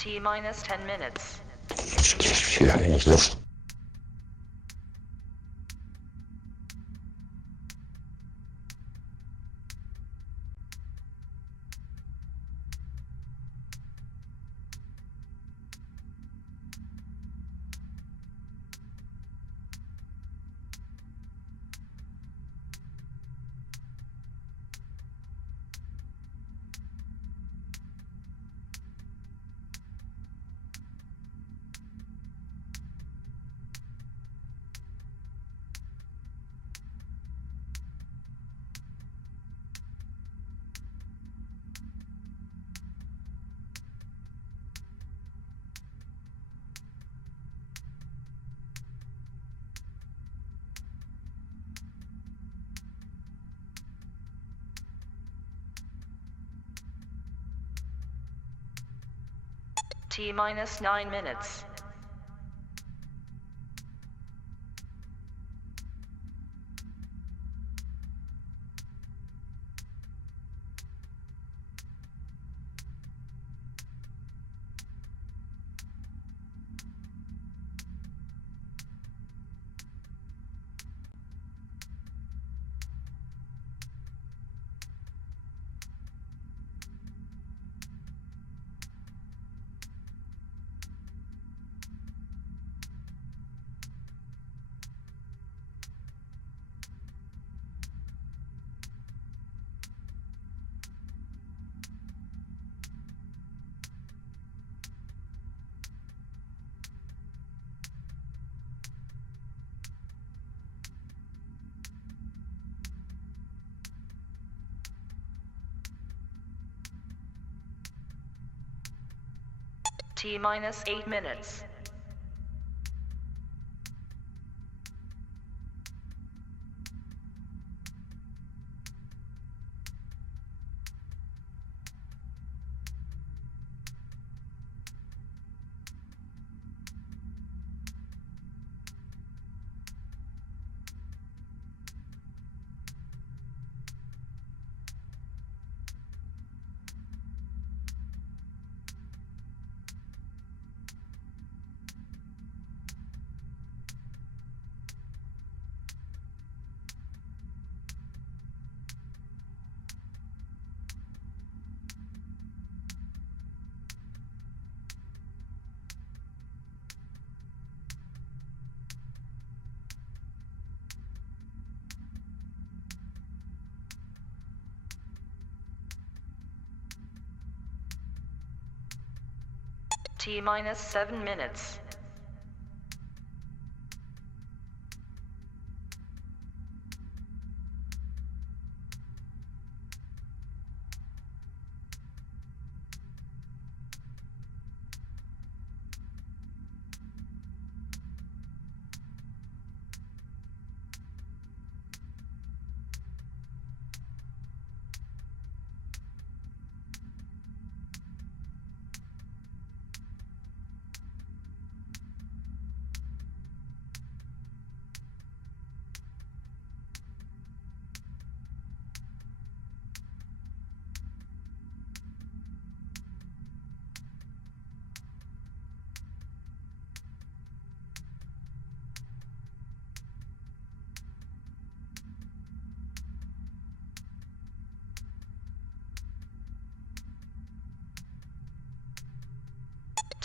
T minus 10 minutes. Ja, eigentlich los. T minus 9 minutes. T minus 8 minutes. T minus 7 minutes.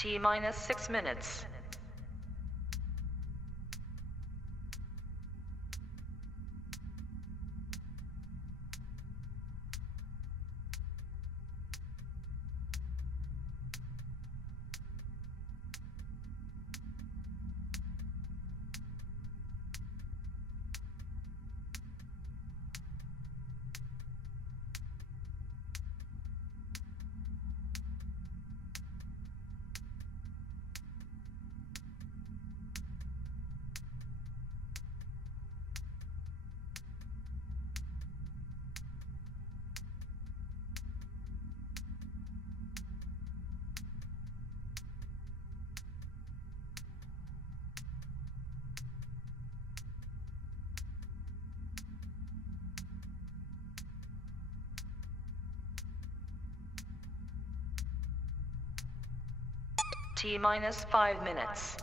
T minus 6 minutes. T minus 5 minutes.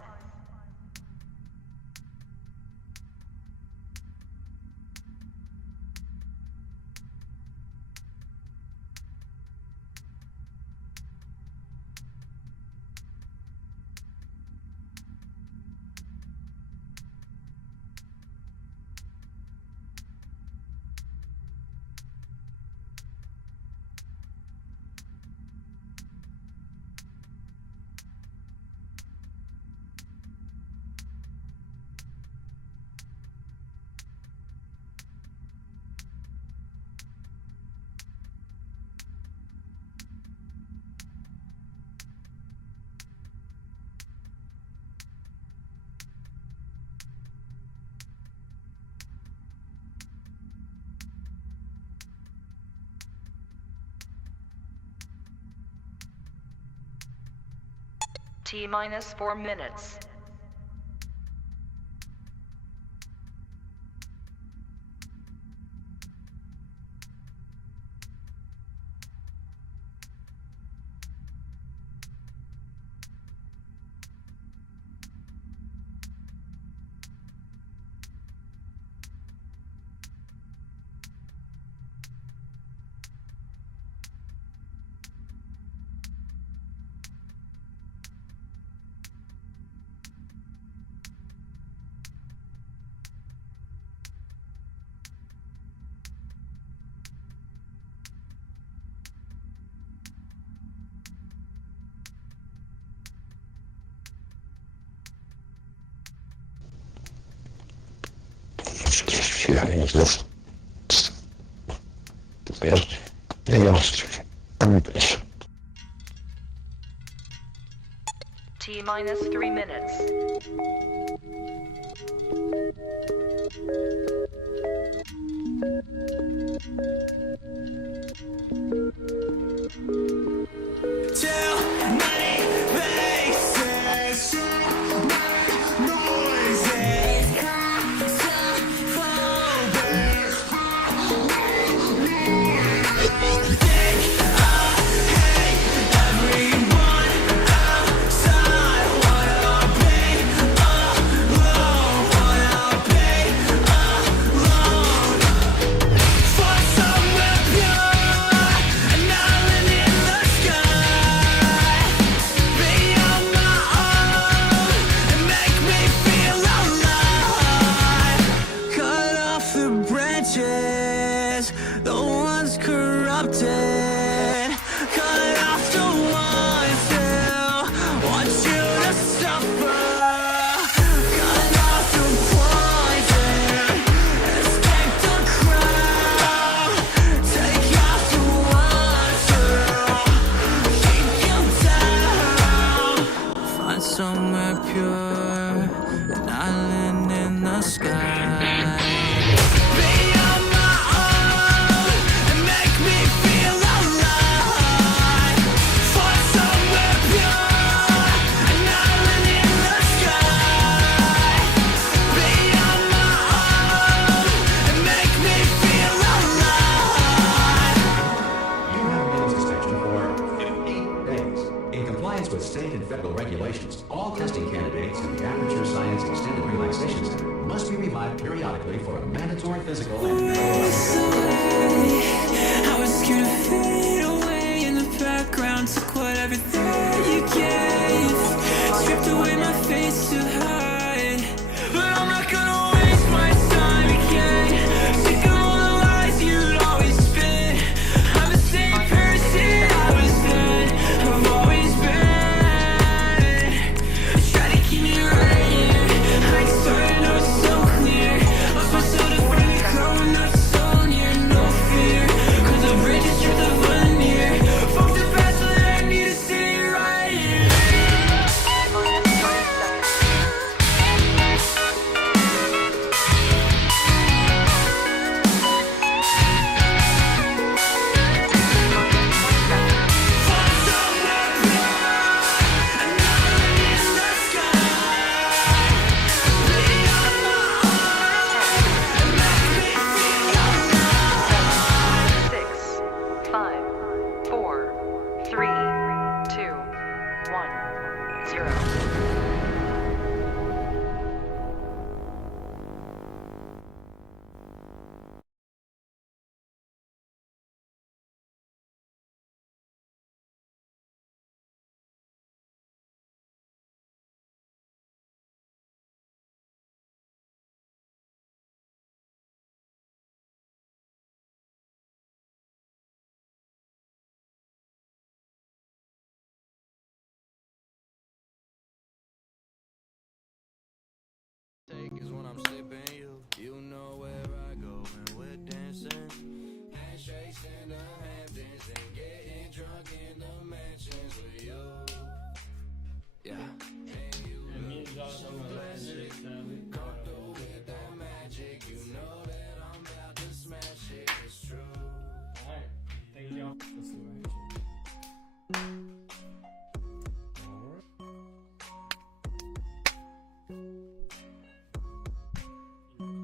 T minus 4 minutes. Ja, ich lasse. Ja, unüblich. T minus 3 minutes. The ones corrupted, cut off the ones who want you to suffer, cut off the poison, escape the crowd, take out the ones who keep you down. Find somewhere pure, an island in the sky. With state and federal regulations, all testing candidates in the Aperture Science Extended Relaxation Center must be revived periodically for a mandatory physical and I was scared to fade away in the background, took whatever that you gave, stripped away my face to hide, but I'm not gonna waste my time again, sick of all the lies you'd always spin, I'm the same person I was then, I've always been. I'm sipping you. You know where I go when we're dancing. Handshakes in the Hamptons and getting drunk in the mansions with you. Yeah. And me and Josh on the handshake family. Come through with that magic. You know that I'm about to smash it. It's true. Alright, thank y'all. Let's do our handshake.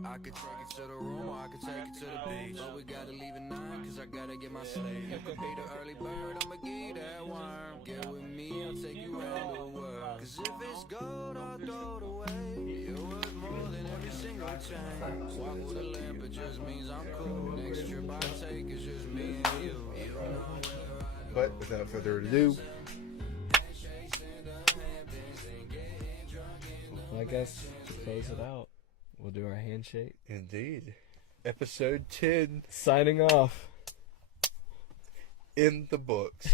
I could take it to the room or I could take it to the beach. But we gotta leave at 9 cause I gotta get my sleep. You could be the early bird, I'ma give you that worm. Get with me, I'll take you around the world. Cause if it's gold, I'll throw it away. You're worth more than every single chain. Walk with a lamp, it just means I'm cool. Next trip I take is just me and you. You know where I go. But without further ado, I guess to close it out, we'll do our handshake. indeed, episode 10 Signing off. in the books.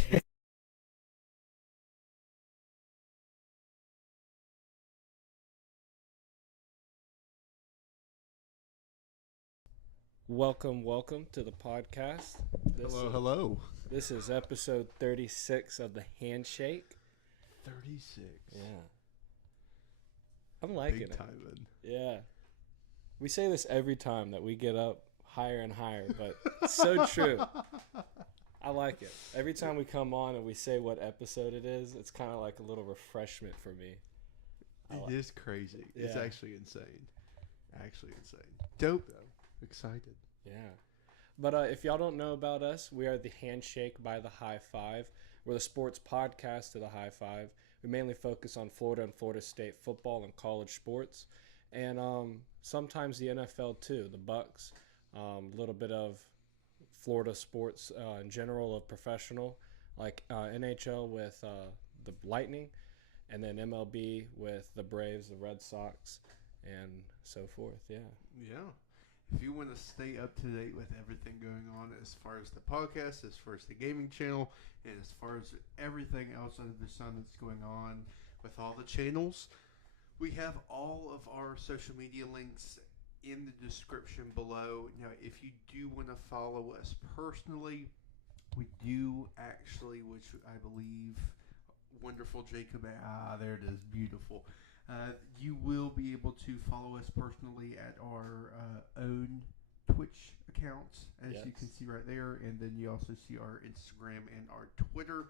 Welcome to the podcast. Hello. This is episode 36 of the Handshake. 36. Yeah. I'm liking Big it. time, man. Yeah. We say this every time that we get up higher and higher, but it's so true. I like it. Every time we come on and we say what episode it is, it's kind of like a little refreshment for me. It is crazy. It's Yeah. actually insane. Dope, though. Excited. Yeah. But if y'all don't know about us, we are the Handshake by the High Five. We're the sports podcast to the High Five. We mainly focus on Florida and Florida State football and college sports, and sometimes the NFL too, the Bucks, a little bit of Florida sports in general of professional, like NHL with the Lightning, and then MLB with the Braves, the Red Sox, and so forth. Yeah. Yeah. If you want to stay up to date with everything going on as far as the podcast, as far as the gaming channel, and as far as everything else under the sun that's going on with all the channels, we have all of our social media links in the description below. Now, if you do want to follow us personally, we do actually, which I believe, wonderful Jacob, there it is, beautiful. You will be able to follow us personally at our own Twitch accounts, as you can see right there, and then you also see our Instagram and our Twitter,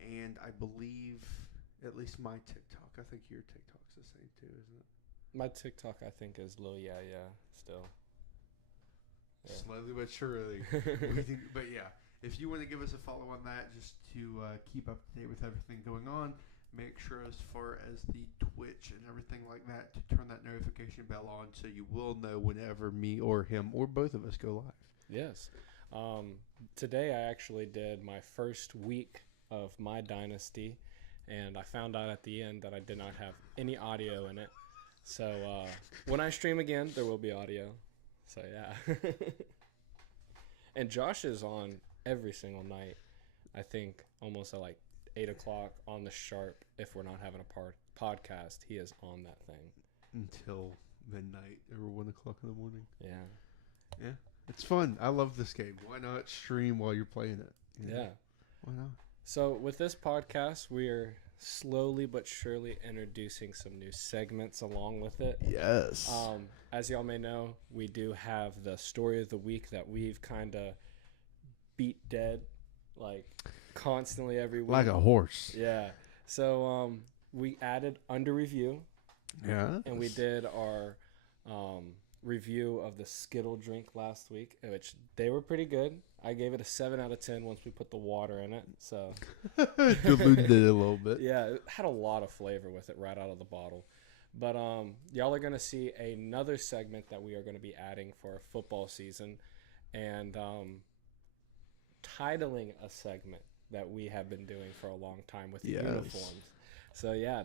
and I believe at least my TikTok. I think your TikTok's the same too, isn't it? My TikTok, I think, is Lil Yeah still. Yeah. Slowly but surely. But yeah, if you want to give us a follow on that, just to keep up to date with everything going on, make sure as far as the Twitch and everything like that to turn that notification bell on so you will know whenever me or him or both of us go live. Yes. Today I actually did my first week of my Dynasty, and I found out at the end that I did not have any audio in it. So when I stream again, there will be audio. So yeah. And Josh is on every single night, I think almost at like 8 o'clock on the sharp. If we're not having a podcast, he is on that thing Until midnight or 1 o'clock in the morning. Yeah. Yeah. It's fun. I love this game. Why not stream while you're playing it? You know? Yeah. Why not? So with this podcast, we are slowly but surely introducing some new segments along with it. Yes. As y'all may know, we do have the story of the week that we've kind of beat dead, like constantly every week. Like a horse. Yeah. So we added under review. Yeah. And we did our review of the Skittle drink last week, which they were pretty good. I gave it a 7 out of 10 once we put the water in it. So diluted it a little bit. yeah, it had a lot of flavor with it right out of the bottle. But y'all are going to see another segment that we are going to be adding for football season, and titling a segment that we have been doing for a long time with the uniforms. So yeah,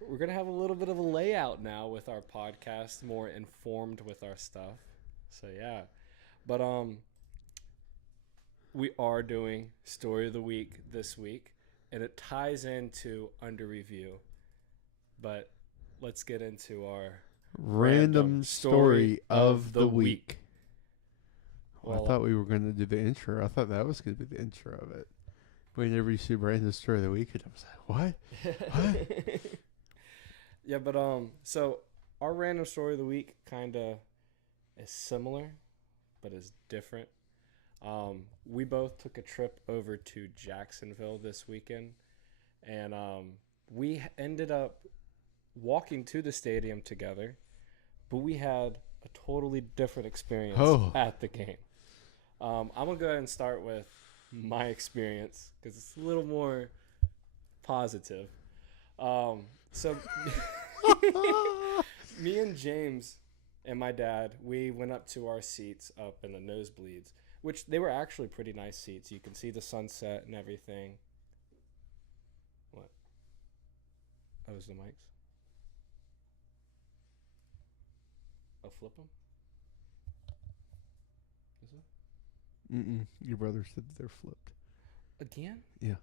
we're going to have a little bit of a layout now with our podcast, more informed with our stuff. So yeah. But we are doing story of the week this week, and it ties into under review. But let's get into our Random story of the week. Well, Well, I thought we were going to do the intro. I thought that was going to be the intro of it. Whenever you see random story of the week, and I was like, what? What? Yeah, but so our random story of the week kind of is similar, but is different. We both took a trip over to Jacksonville this weekend, and we ended up walking to the stadium together, but we had a totally different experience at the game. I'm gonna go ahead and start with my experience because it's a little more positive. So me and James and my dad, we went up to our seats up in the nosebleeds, which they were actually pretty nice seats. You can see the sunset and everything. What? Oh, is the mics? Oh, flip them? Is it? Your brother said they're flipped. Again? Yeah.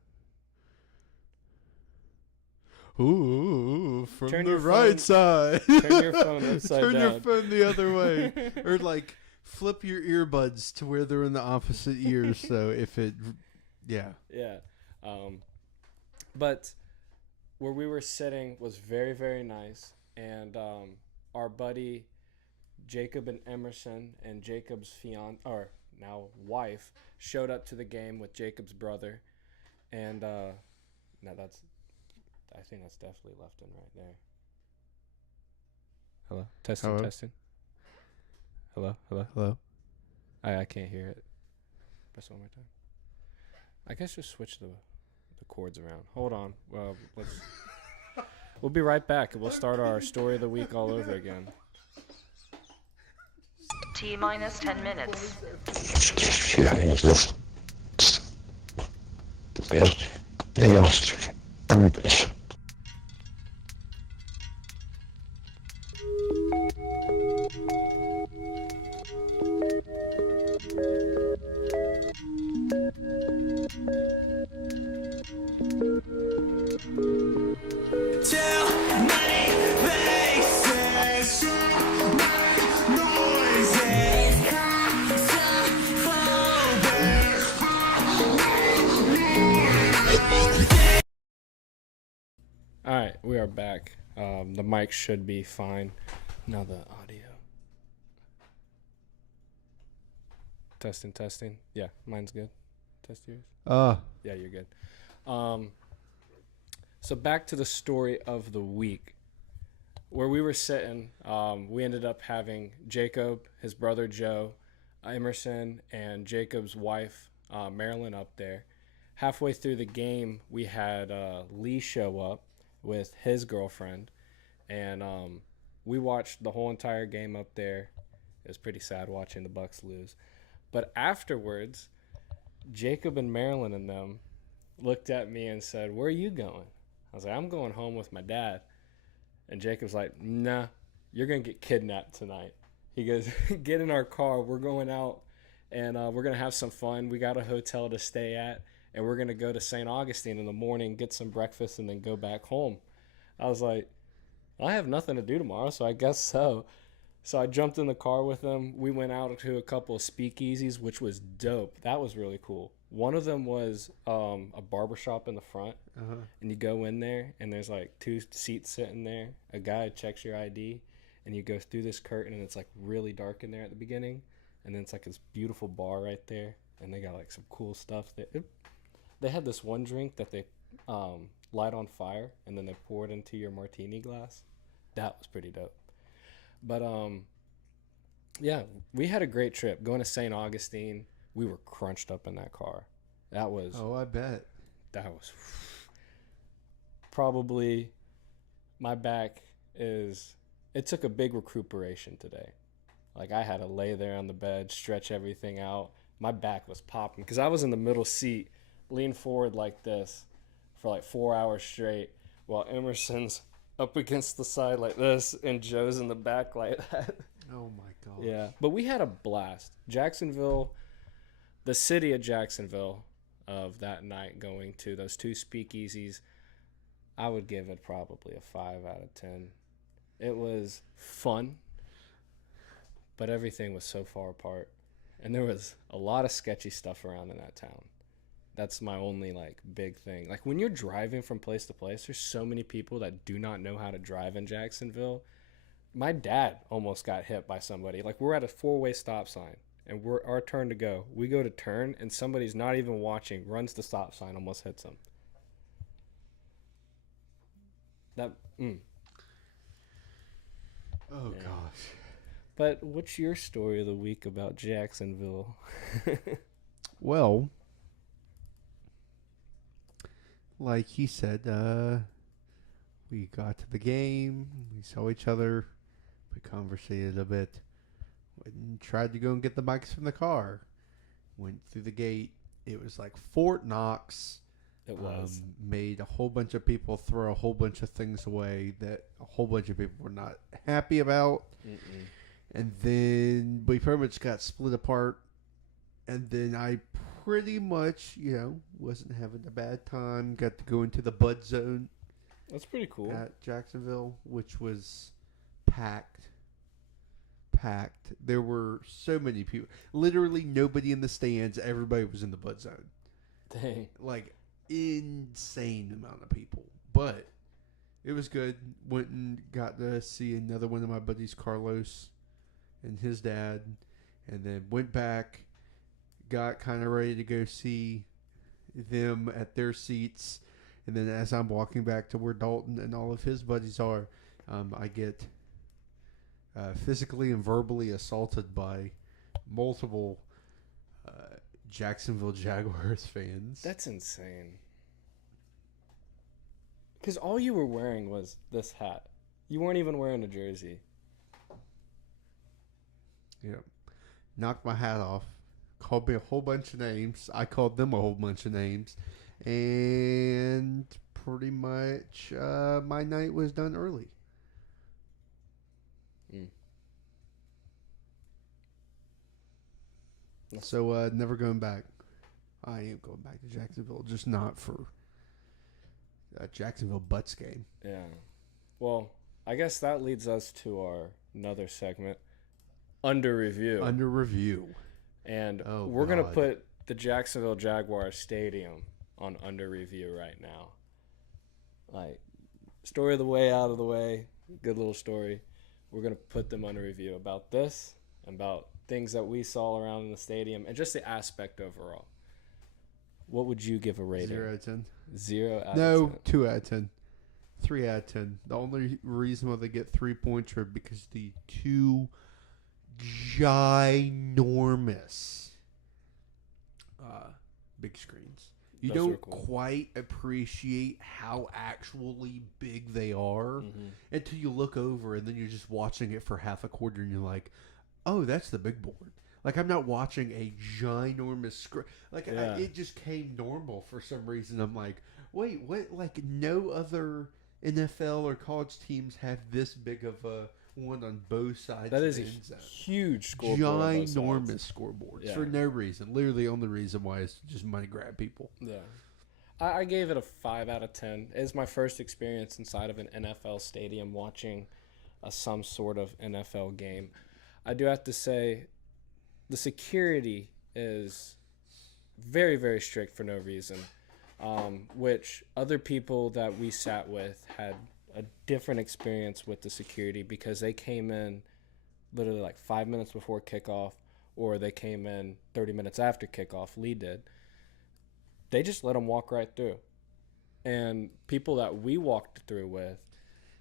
Ooh, from Turn the your right side. Turn your phone upside Turn your down. phone the other way. Or like flip your earbuds to where they're in the opposite ears. So if it, yeah. Yeah. But where we were sitting was very, very nice. And our buddy Jacob and Emerson and Jacob's or now wife showed up to the game with Jacob's brother. And I think that's definitely left and right there. Hello? Testing, Hello? testing. Hello? Hello? Hello? I can't hear it. Press one more time. I guess just switch the cords around. Hold on. Well, we'll be right back and we'll start our story of the week all over again. T minus 10 minutes. Tell many faces make noises. All right, we are back. The mic should be fine. Now the audio. Testing, testing. Yeah, mine's good. Test yours. Yeah, you're good. So back to the story of the week. Where we were sitting, we ended up having Jacob, his brother Joe, Emerson, and Jacob's wife, Marilyn, up there. Halfway through the game, we had Lee show up with his girlfriend, and we watched the whole entire game up there. It was pretty sad watching the Bucks lose. But afterwards, Jacob and Marilyn and them looked at me and said, "Where are you going?" I was like, "I'm going home with my dad." And Jacob's like, "Nah, you're going to get kidnapped tonight." He goes, "Get in our car. We're going out, and we're going to have some fun. We got a hotel to stay at, and we're going to go to St. Augustine in the morning, get some breakfast, and then go back home." I was like, I have nothing to do tomorrow, so I guess so. So I jumped in the car with them. We went out to a couple of speakeasies, which was dope. That was really cool. One of them was a barbershop in the front, and you go in there, and there's like 2 seats sitting there. A guy checks your ID, and you go through this curtain, and it's like really dark in there at the beginning, and then it's like this beautiful bar right there, and they got like some cool stuff. They had this one drink that they light on fire, and then they pour it into your martini glass. That was pretty dope. But yeah, we had a great trip going to St. Augustine. We were crunched up in that car. That was I bet. that was probably my back is. It took a big recuperation today. Like I had to lay there on the bed, stretch everything out. My back was popping because I was in the middle seat, leaned forward like this for like 4 hours straight, while Emerson's up against the side like this, and Joe's in the back like that. Oh my god. Yeah, but we had a blast. Jacksonville, the city of Jacksonville, of that night going to those 2 speakeasies, I would give it probably a 5 out of 10. It was fun, but everything was so far apart. And there was a lot of sketchy stuff around in that town. That's my only, like, big thing. Like, when you're driving from place to place, there's so many people that do not know how to drive in Jacksonville. My dad almost got hit by somebody. Like, we're at a 4-way stop sign, and we're our turn to go. We go to turn, and somebody's not even watching, runs the stop sign, almost hits him. Oh, gosh. But what's your story of the week about Jacksonville? Well, like he said, we got to the game. We saw each other. We conversated a bit. Went and tried to go and get the bikes from the car. Went through the gate. It was like Fort Knox. It was. Made a whole bunch of people throw a whole bunch of things away that a whole bunch of people were not happy about. Mm-mm. And then we pretty much got split apart. And then I pretty much, wasn't having a bad time. Got to go into the Bud Zone That's pretty cool. at Jacksonville, which was packed. There were so many people. Literally nobody in the stands. Everybody was in the Bud Zone. Dang. Like, insane amount of people. But it was good. Went and got to see another one of my buddies, Carlos, and his dad. And then went back. Got kind of ready to go see them at their seats. And then as I'm walking back to where Dalton and all of his buddies are, I get physically and verbally assaulted by multiple Jacksonville Jaguars fans. That's insane. Because all you were wearing was this hat. You weren't even wearing a jersey. Yep. Knocked my hat off. Called me a whole bunch of names. I called them a whole bunch of names. And pretty much my night was done early. So never going back. I am going back to Jacksonville, just not for a Jacksonville Butts game. Yeah. Well, I guess that leads us to our another segment, Under Review. Under review. And Oh, we're going to God. put the Jacksonville Jaguars Stadium on Under Review right now. Like, story of the way, out of the way, good little story. We're going to put them under review about this, about things that we saw around in the stadium, and just the aspect overall. What would you give a rating? 0 out of 10. 0 out of 10. No, 2 out of 10. 3 out of 10. The only reason why they get 3 points are because the two ginormous big screens. You Those are don't cool. quite appreciate how actually big they are until you look over and then you're just watching it for half a quarter and you're like, oh, that's the big board. Like, I'm not watching a ginormous screen. Like, Yeah. it just came normal for some reason. I'm like, wait, what? Like, no other NFL or college teams have this big of a one on both sides. That of is the a end zone. huge scoreboard. on both Ginormous sides. scoreboards Yeah. for no reason. Literally, only reason why is just money grab people. Yeah. I gave it a 5 out of 10. It's my first experience inside of an NFL stadium watching some sort of NFL game. I do have to say the security is very, very strict for no reason, which other people that we sat with had a different experience with the security because they came in literally like 5 minutes before kickoff, or they came in 30 minutes after kickoff. Lee did. They just let them walk right through. And people that we walked through with,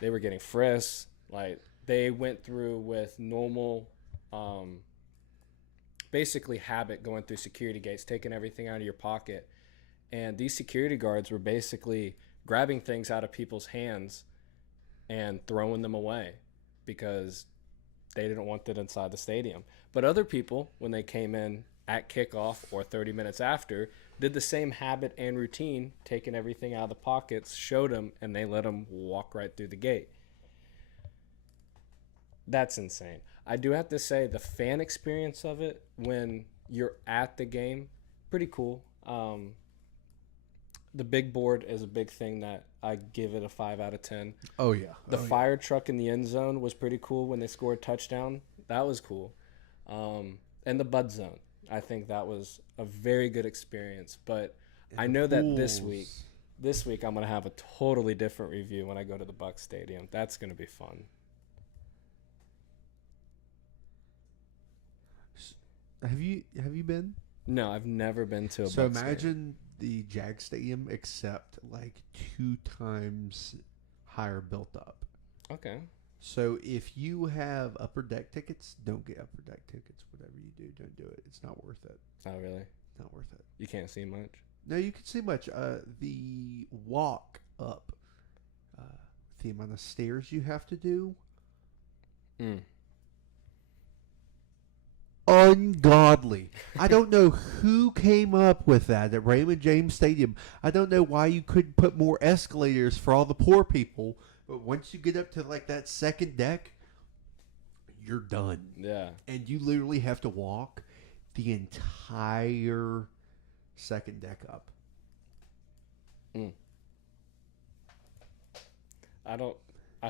they were getting frisks. Like, they went through with normal, basically habit going through security gates, taking everything out of your pocket. And these security guards were basically grabbing things out of people's hands and throwing them away because they didn't want it inside the stadium. But other people, when they came in at kickoff or 30 minutes after, did the same habit and routine, taking everything out of the pockets, showed them, and they let them walk right through the gate. That's insane. I do have to say the fan experience of it when you're at the game, pretty cool. The big board is a big thing that I give it a 5 out of 10. Oh yeah. The fire truck in the end zone was pretty cool when they scored a touchdown. That was cool. And the Bud Zone. I think that was a very good experience. But I know that this week I'm going to have a totally different review when I go to the Bucs Stadium. That's going to be fun. Have you been? No, I've never been to a So Bucs imagine Stadium. the Jag Stadium except like 2 times higher built up. Okay. So if you have upper deck tickets, don't get upper deck tickets. Whatever you do, don't do it. It's not worth it. Oh, really? Not worth it. You can't see much? No, you can see much. The walk up, the amount of stairs you have to do, ungodly. I don't know who came up with that at Raymond James Stadium. I don't know why you couldn't put more escalators for all the poor people. But once you get up to like that second deck, you're done. Yeah. And you literally have to walk the entire second deck up. I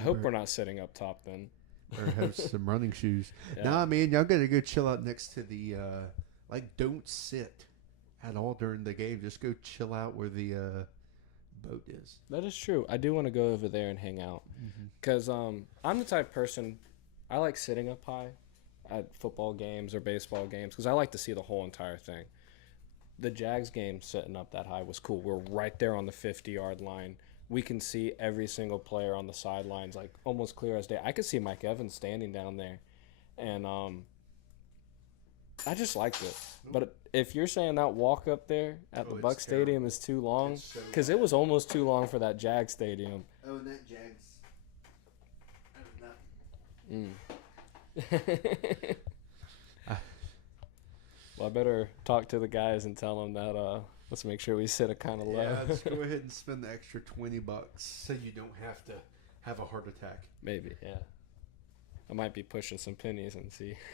hope we're not sitting up top then. Or have some running shoes. Yeah. Nah, man, y'all gotta go chill out next to the don't sit at all during the game. Just go chill out where the boat is. That is true. I do want to go over there and hang out. Because I'm the type of person, I like sitting up high at football games or baseball games because I like to see the whole entire thing. The Jags game sitting up that high was cool. We're right there on the 50-yard line. We can see every single player on the sidelines, like almost clear as day. I could see Mike Evans standing down there. And I just liked it. But if you're saying that walk up there at the Bucs Stadium is too long, because it was almost too long for that Jag Stadium. Oh, and that Jags. I don't know. Well, I better talk to the guys and tell them that let's make sure we sit it kind of low. Yeah, just go ahead and spend the extra $20 so you don't have to have a heart attack. Maybe, yeah. I might be pushing some pennies and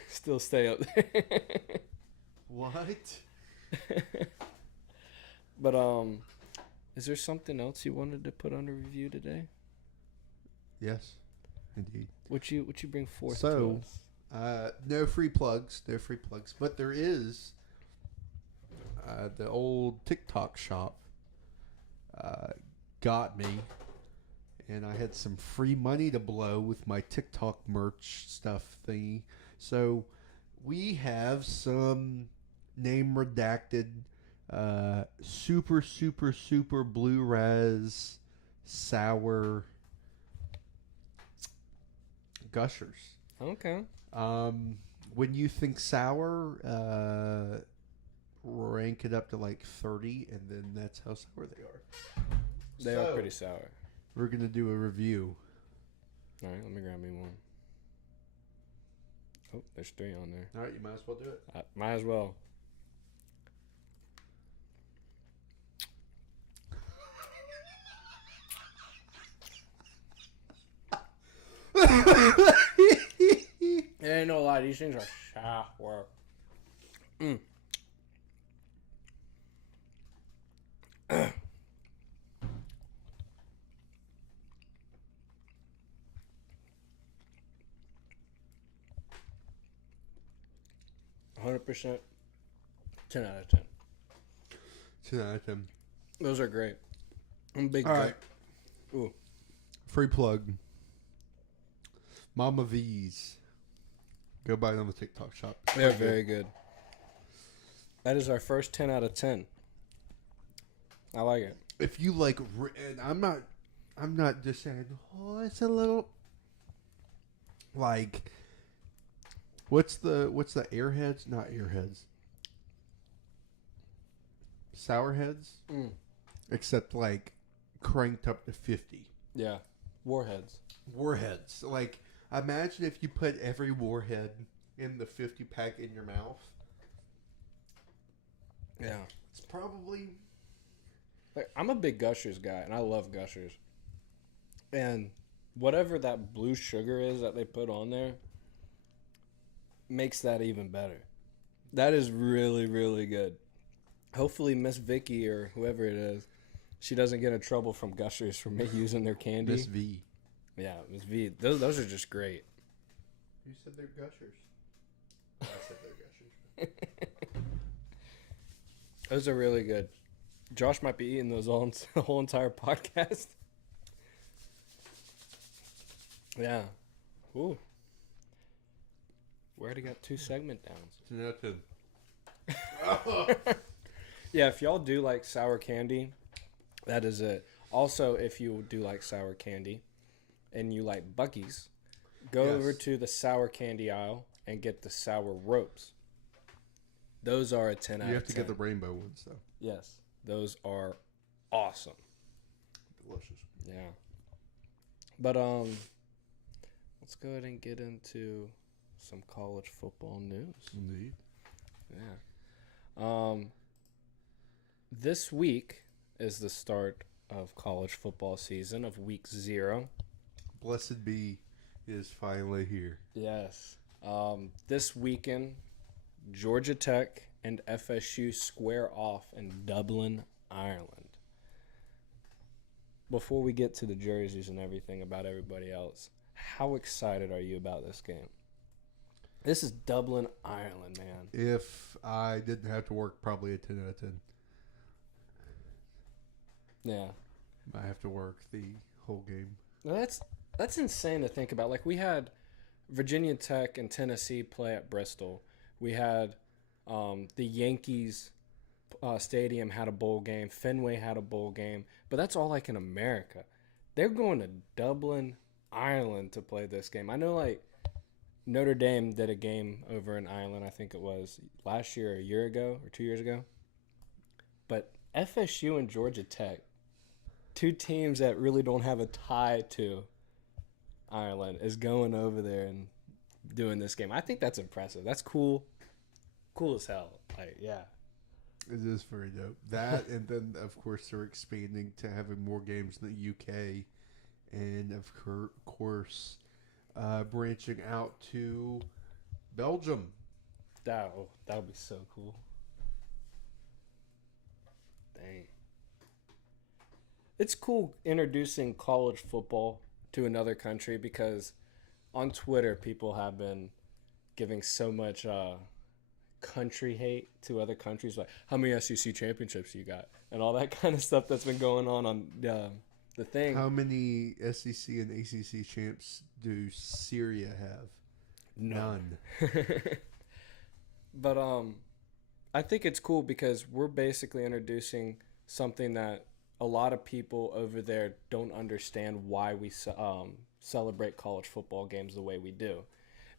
still stay up there. What? But is there something else you wanted to put under review today? Yes, indeed. What you bring forth to So, us? no free plugs, but there is the old TikTok shop got me, and I had some free money to blow with my TikTok merch stuff thingy. So we have some name redacted, super blue res sour gushers. Okay. When you think sour, rank it up to like 30, and then that's how sour they are. They are pretty sour. We're gonna do a review. All right, let me grab me one. Oh, there's 3 on there. All right, you might as well do it. Might as well. It ain't no lie, these things are sour. 100%. 10 out of 10. 10 out of 10. Those are great. I'm a big All right. Ooh. Free plug. Mama V's. Go buy it on the TikTok shop. They're very good. That is our first 10 out of 10. I like it. If you like, and I'm not just saying, oh, it's a little like, what's the Airheads? Not Airheads. Sour heads, except like cranked up to 50. Yeah, warheads. Warheads. Like, imagine if you put every warhead in the 50 pack in your mouth. Yeah, It's probably like I'm a big Gushers guy, and I love Gushers. And whatever that blue sugar is that they put on there makes that even better. That is really, really good. Hopefully Miss Vicky or whoever it is she doesn't get in trouble from Gushers for me using their candy. Miss V. Yeah, Miss V. Those are just great. You said they're Gushers. I said they're Gushers. Those are really good. Josh might be eating those all the whole entire podcast. Yeah. Ooh. We already got 2 segment downs. Nothing. Yeah, if y'all do like sour candy, that is it. Also, if you do like sour candy and you like Buc-ee's, go over to the sour candy aisle and get the sour ropes. Those are a 10 out of 10. You have to get the rainbow ones, though. Yes, those are awesome. Delicious. Yeah. But let's go ahead and get into some college football news. Indeed. Yeah. This week is the start of college football season of week 0. Blessed be is finally here. Yes. This weekend, Georgia Tech and FSU square off in Dublin, Ireland. Before we get to the jerseys and everything about everybody else, how excited are you about this game? This is Dublin, Ireland, man. If I didn't have to work, probably a 10 out of 10. Yeah. I have to work the whole game. Now that's insane to think about. Like, we had Virginia Tech and Tennessee play at Bristol. We had the Yankees stadium had a bowl game. Fenway had a bowl game. But that's all like in America. They're going to Dublin, Ireland to play this game. I know, like, Notre Dame did a game over in Ireland, I think it was last year or a year ago or 2 years ago. But FSU and Georgia Tech, 2 teams that really don't have a tie to Ireland, is going over there and doing this game. I think that's impressive. That's cool. Cool as hell. Like, yeah. It is very dope. That, and then, of course, they're expanding to having more games in the UK. And, of course, branching out to Belgium. That would be so cool. Dang. It's cool introducing college football to another country because on Twitter, people have been giving so much country hate to other countries, like how many SEC championships you got and all that kind of stuff that's been going on the thing. How many SEC and ACC champs do Syria have? None. But I think it's cool because we're basically introducing something that a lot of people over there don't understand why we celebrate college football games the way we do.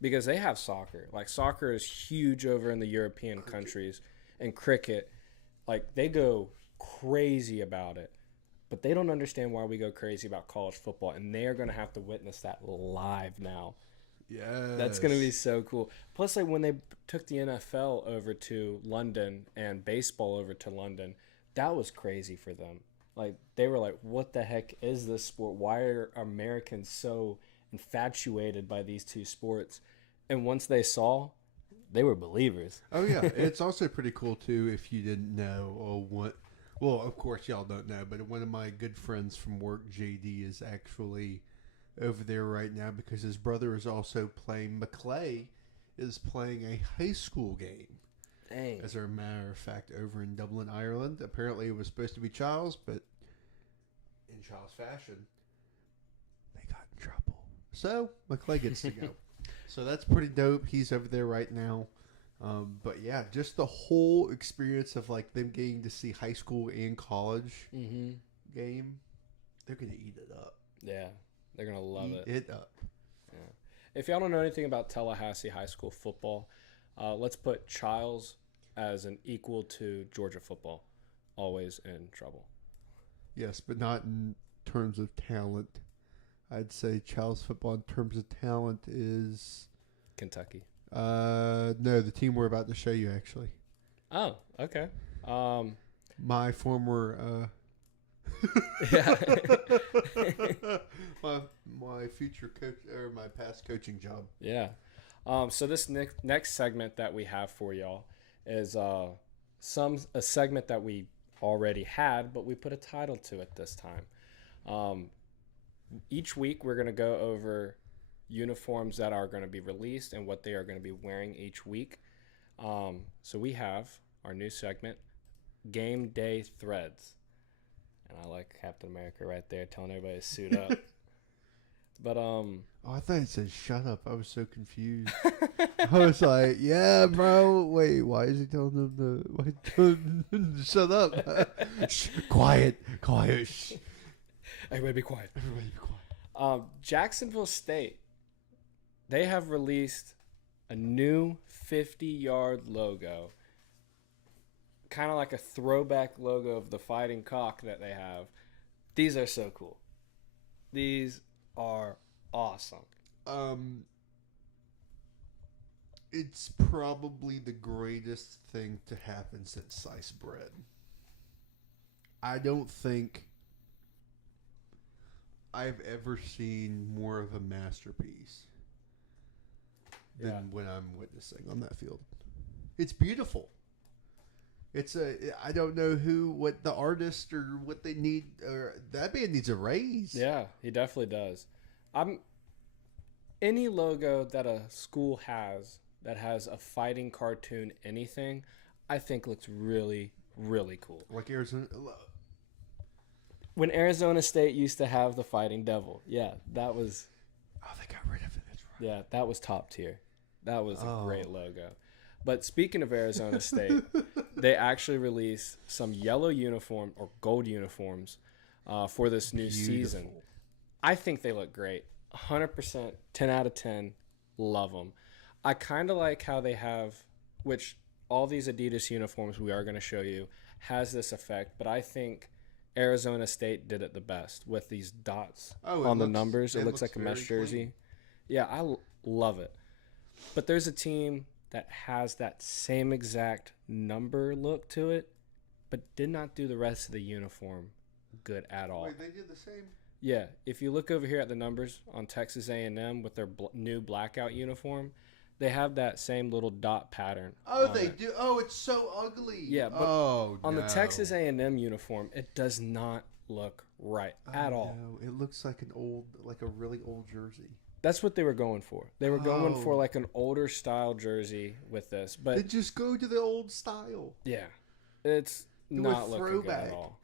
Because they have soccer. Like, soccer is huge over in the European countries. And cricket, like, they go crazy about it. But they don't understand why we go crazy about college football. And they're going to have to witness that live now. Yeah. That's going to be so cool. Plus, like, when they took the NFL over to London and baseball over to London, that was crazy for them. Like, they were like, what the heck is this sport? Why are Americans so infatuated by these 2 sports? And once they saw, they were believers. Oh, yeah. It's also pretty cool, too, if you didn't know or what. Well, of course, y'all don't know, but one of my good friends from work, JD, is actually over there right now because his brother is also playing. McClay is playing a high school game. Dang. As a matter of fact, over in Dublin, Ireland. Apparently, it was supposed to be Charles, but in Charles fashion, they got in trouble. So, McClay gets to go. So, that's pretty dope. He's over there right now. But, yeah, just the whole experience of, like, them getting to see high school and college game, they're going to eat it up. Yeah, they're going to love Eat it up. Yeah. If y'all don't know anything about Tallahassee high school football, let's put Charles as an equal to Georgia football. Always in trouble. Yes, but not in terms of talent. I'd say Charles football in terms of talent is Kentucky. No, the team we're about to show you actually. Oh, okay. My former Yeah. my future coach or my past coaching job. Yeah. So this next segment that we have for y'all is a segment that we already had, but we put a title to it this time. Each week we're going to go over uniforms that are going to be released and what they are going to be wearing each week. So we have our new segment, Game Day Threads. And I like Captain America right there telling everybody to suit up. But Oh, I thought it said shut up. I was so confused. I was like, yeah, bro. Wait, why is he telling them to shut up? Shh, quiet. Shh. Everybody be quiet. Everybody be quiet. Jacksonville State, they have released a new 50-yard logo. Kind of like a throwback logo of the fighting cock that they have. These are so cool. These are awesome. It's probably the greatest thing to happen since sliced bread. I don't think I've ever seen more of a masterpiece than when I'm witnessing on that field. It's beautiful. I don't know what the artist or what they need, or that man needs a raise. Yeah, he definitely does. Any logo that a school has that has a fighting cartoon anything, I think looks really, really cool. Like Arizona. When Arizona State used to have the Fighting Devil, that was... Oh, they got rid of it. That's right. Yeah, that was top tier. That was a great logo. But speaking of Arizona State, they actually released some yellow uniform or gold uniforms for this new season. I think they look great. 100%, 10 out of 10. Love them. I kind of like how they have, which all these Adidas uniforms we are going to show you has this effect, but I think Arizona State did it the best with these dots on the numbers. It looks like a mesh jersey. Yeah, I love it. But there's a team that has that same exact number look to it, but did not do the rest of the uniform good at all. Wait, they did the same? Yeah, if you look over here at the numbers on Texas A&M with their new blackout uniform, they have that same little dot pattern. Oh, they do. Oh, it's so ugly. Yeah, but on the Texas A&M uniform, it does not look right at all. No, it looks like a really old jersey. That's what they were going for. They were going for like an older style jersey with this, but they just go to the old style. Yeah, it's not looking good at all.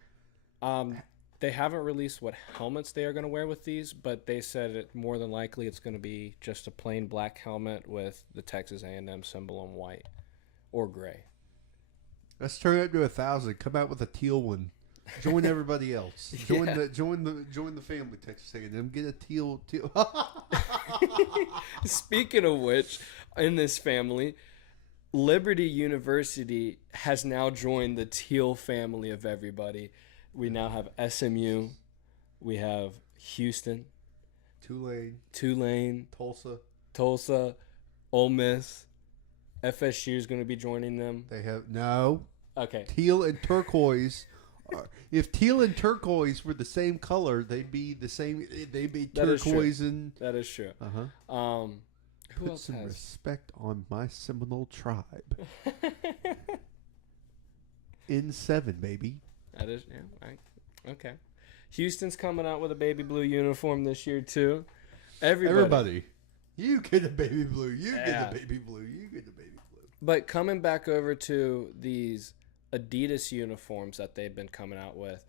They haven't released what helmets they are going to wear with these, but they said it more than likely it's going to be just a plain black helmet with the Texas A&M symbol on white or gray. Let's turn it up to 1,000. Come out with a teal one. Join everybody else. Join the family. Texas A&M. Get a teal. Speaking of which, in this family, Liberty University has now joined the teal family of everybody. We now have SMU. We have Houston. Tulane. Tulsa. Ole Miss. FSU is going to be joining them. They have no. Okay. Teal and turquoise. If teal and turquoise were the same color, they'd be the same. They'd be turquoise and. That is true. Who Put else some has respect on my Seminole tribe. N7, baby. That is, okay. Houston's coming out with a baby blue uniform this year too. Everybody. You get a baby blue. You get the baby blue. You get the baby blue. But coming back over to these Adidas uniforms that they've been coming out with,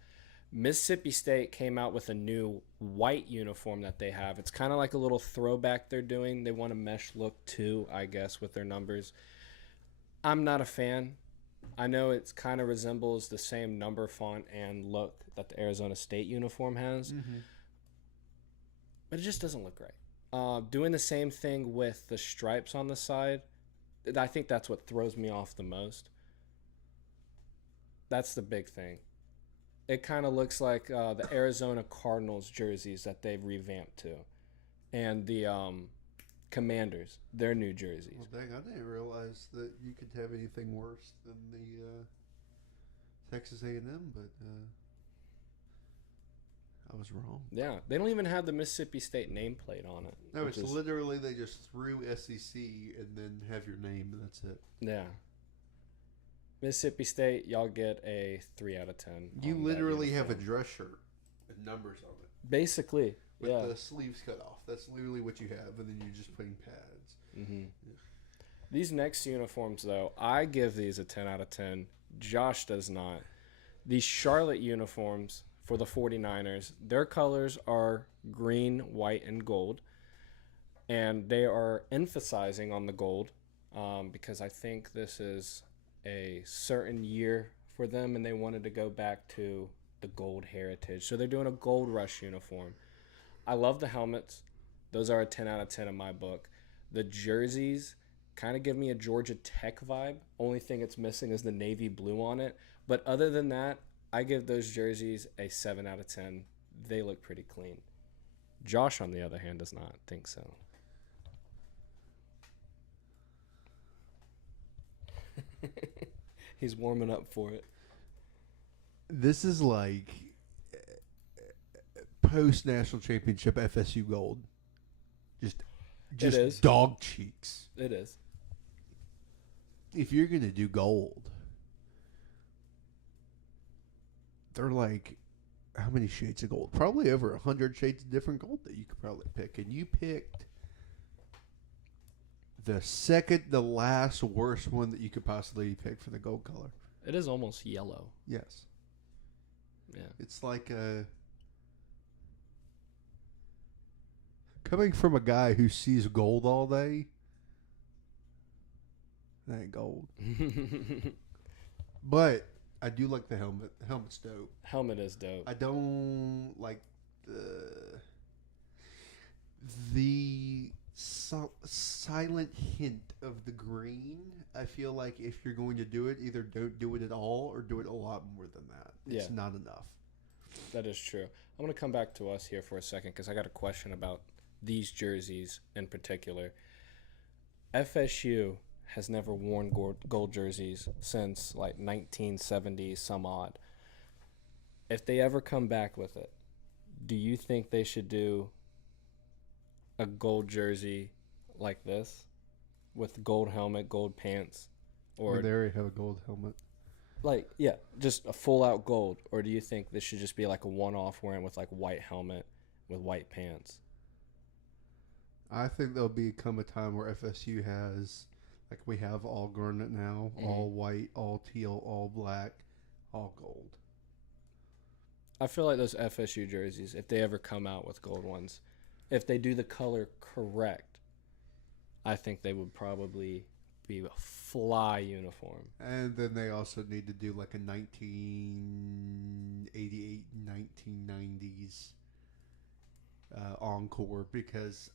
Mississippi State came out with a new white uniform that they have. It's kind of like a little throwback they're doing. They want a mesh look too, I guess, with their numbers. I'm not a fan. I know it kind of resembles the same number font and look that the Arizona State uniform has, but it just doesn't look right. Doing the same thing with the stripes on the side, I think that's what throws me off the most. That's the big thing. It kind of looks like the Arizona Cardinals jerseys that they've revamped to, and the Commanders, their new jerseys. Well, dang, I didn't realize that you could have anything worse than the Texas A&M, but I was wrong. Yeah, they don't even have the Mississippi State nameplate on it. No, it's literally they just threw SEC and then have your name, and that's it. Yeah. Mississippi State, y'all get a 3 out of 10. You on that literally have a uniform. dress shirt with numbers on it Basically, with yeah. the sleeves cut off. That's literally what you have, and then you're just putting pads. These next uniforms, though, I give these a 10 out of 10. Josh does not. These Charlotte uniforms for the 49ers, their colors are green, white, and gold. And they are emphasizing on the gold because I think this is a certain year for them, and they wanted to go back to the gold heritage. So they're doing a gold rush uniform. I love the helmets. Those are a 10 out of 10 in my book. The jerseys kind of give me a Georgia Tech vibe. Only thing it's missing is the navy blue on it. But other than that, I give those jerseys a 7 out of 10. They look pretty clean. Josh, on the other hand, does not think so. He's warming up for it. This is like post national championship FSU gold. Just is. dog cheeks. It is. If you're gonna do gold, they're like, how many shades of gold? Probably over 100 shades of different gold that you could probably pick. And you picked the second, the last worst one that you could possibly pick for the gold color. It is almost yellow. Yes. Yeah. It's like a... Coming from a guy who sees gold all day, that ain't gold. But I do like the helmet. The helmet's dope. Helmet is dope. I don't like the silent hint of the green. I feel like if you're going to do it, either don't do it at all or do it a lot more than that. It's not enough. That is true. I'm going to come back to us here for a second because I got a question about these jerseys in particular. FSU has never worn gold jerseys since like 1970 some odd. If they ever come back with it, do you think they should do a gold jersey like this with gold helmet, gold pants, or they already have a gold helmet? like just a full out gold? Or do you think this should just be like a one-off wearing with like white helmet with white pants? I think there'll become a time where FSU has, like we have all garnet now, all white, all teal, all black, all gold. I feel like those FSU jerseys, if they ever come out with gold ones, if they do the color correct, I think they would probably be a fly uniform. And then they also need to do like a 1988, 1990s encore, because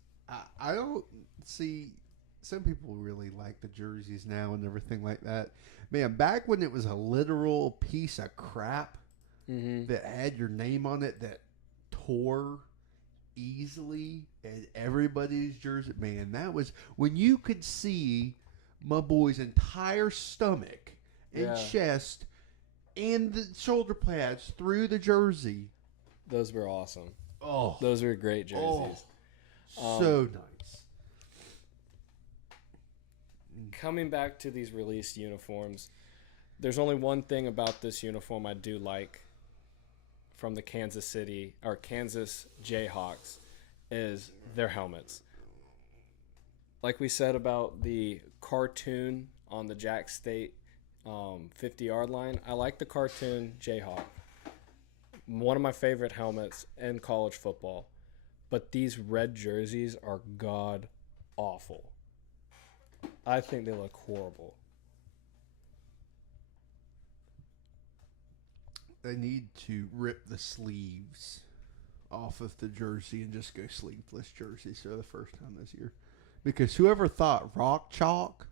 I don't see... Some people really like the jerseys now and everything like that. Man, back when it was a literal piece of crap that had your name on it that tore easily, and everybody's jersey, man, that was when you could see my boy's entire stomach and chest and the shoulder pads through the jersey. Those were awesome. Oh, Those were great jerseys. So nice. Coming back to these released uniforms, there's only one thing about this uniform I do like from the Kansas Jayhawks is their helmets. Like we said about the cartoon on the Jack State 50-yard line, I like the cartoon Jayhawk. One of my favorite helmets in college football. But these red jerseys are god awful. I think they look horrible. They need to rip the sleeves off of the jersey and just go sleeveless jerseys for the first time this year. Because whoever thought rock chalk,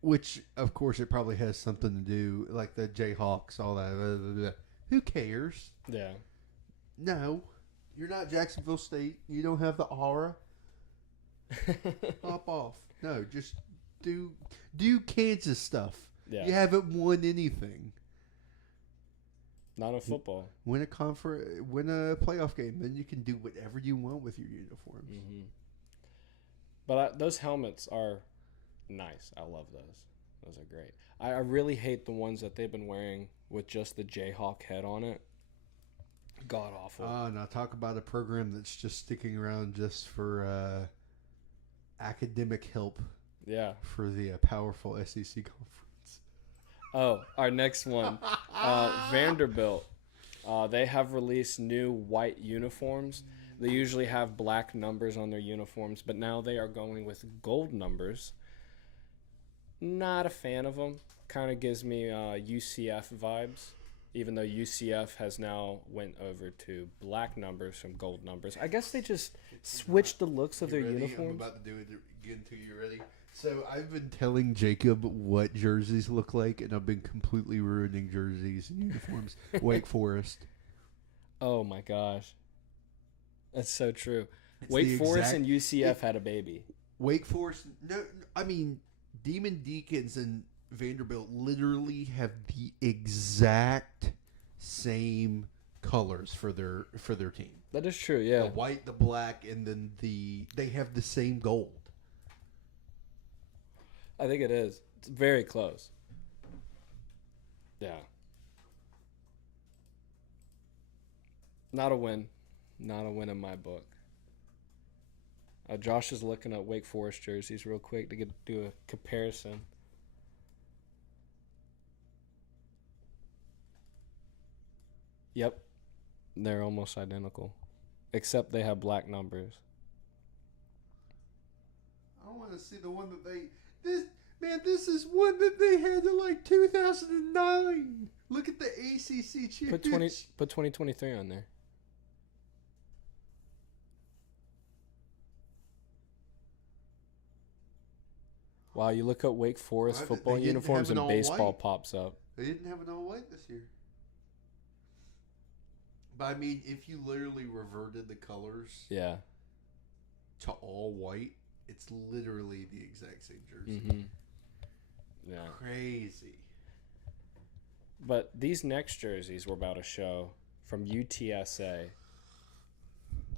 which of course it probably has something to do, like the Jayhawks, all that. Blah, blah, blah. Who cares? Yeah. No, you're not Jacksonville State. You don't have the aura. Hop off. No, just do Kansas stuff. Yeah. You haven't won anything. Not in football. Win a playoff game, then you can do whatever you want with your uniforms. But those helmets are nice. I love those. Those are great. I really hate the ones that they've been wearing with just the Jayhawk head on it. God awful. Now talk about a program that's just sticking around just for academic help. Yeah. For the powerful SEC conference. Oh, our next one, Vanderbilt. They have released new white uniforms. They usually have black numbers on their uniforms, but now they are going with gold numbers. Not a fan of them. Kind of gives me UCF vibes, even though UCF has now went over to black numbers from gold numbers. I guess they just switched the looks of their uniforms. I'm about to do it again to you. Ready? So I've been telling Jacob what jerseys look like, and I've been completely ruining jerseys and uniforms. Wake Forest. Oh my gosh, that's so true. Wake Forest and UCF had a baby. Wake Forest. No, I mean Demon Deacons and Vanderbilt literally have the exact same colors for their team. That is true. Yeah, The white, the black, and then they have the same gold. I think it is. It's very close. Yeah. Not a win. Not a win in my book. Josh is looking at Wake Forest jerseys real quick to do a comparison. Yep. They're almost identical. Except they have black numbers. I want to see the one that this is one that they had in like 2009. Look at the ACC championship. Put 2023 on there. Wow, you look at Wake Forest football uniforms and baseball pops up. They didn't have an all white this year. But I mean, if you literally reverted the colors to all white, it's literally the exact same jersey. Mm-hmm. Yeah. Crazy. But these next jerseys we're about to show from UTSA,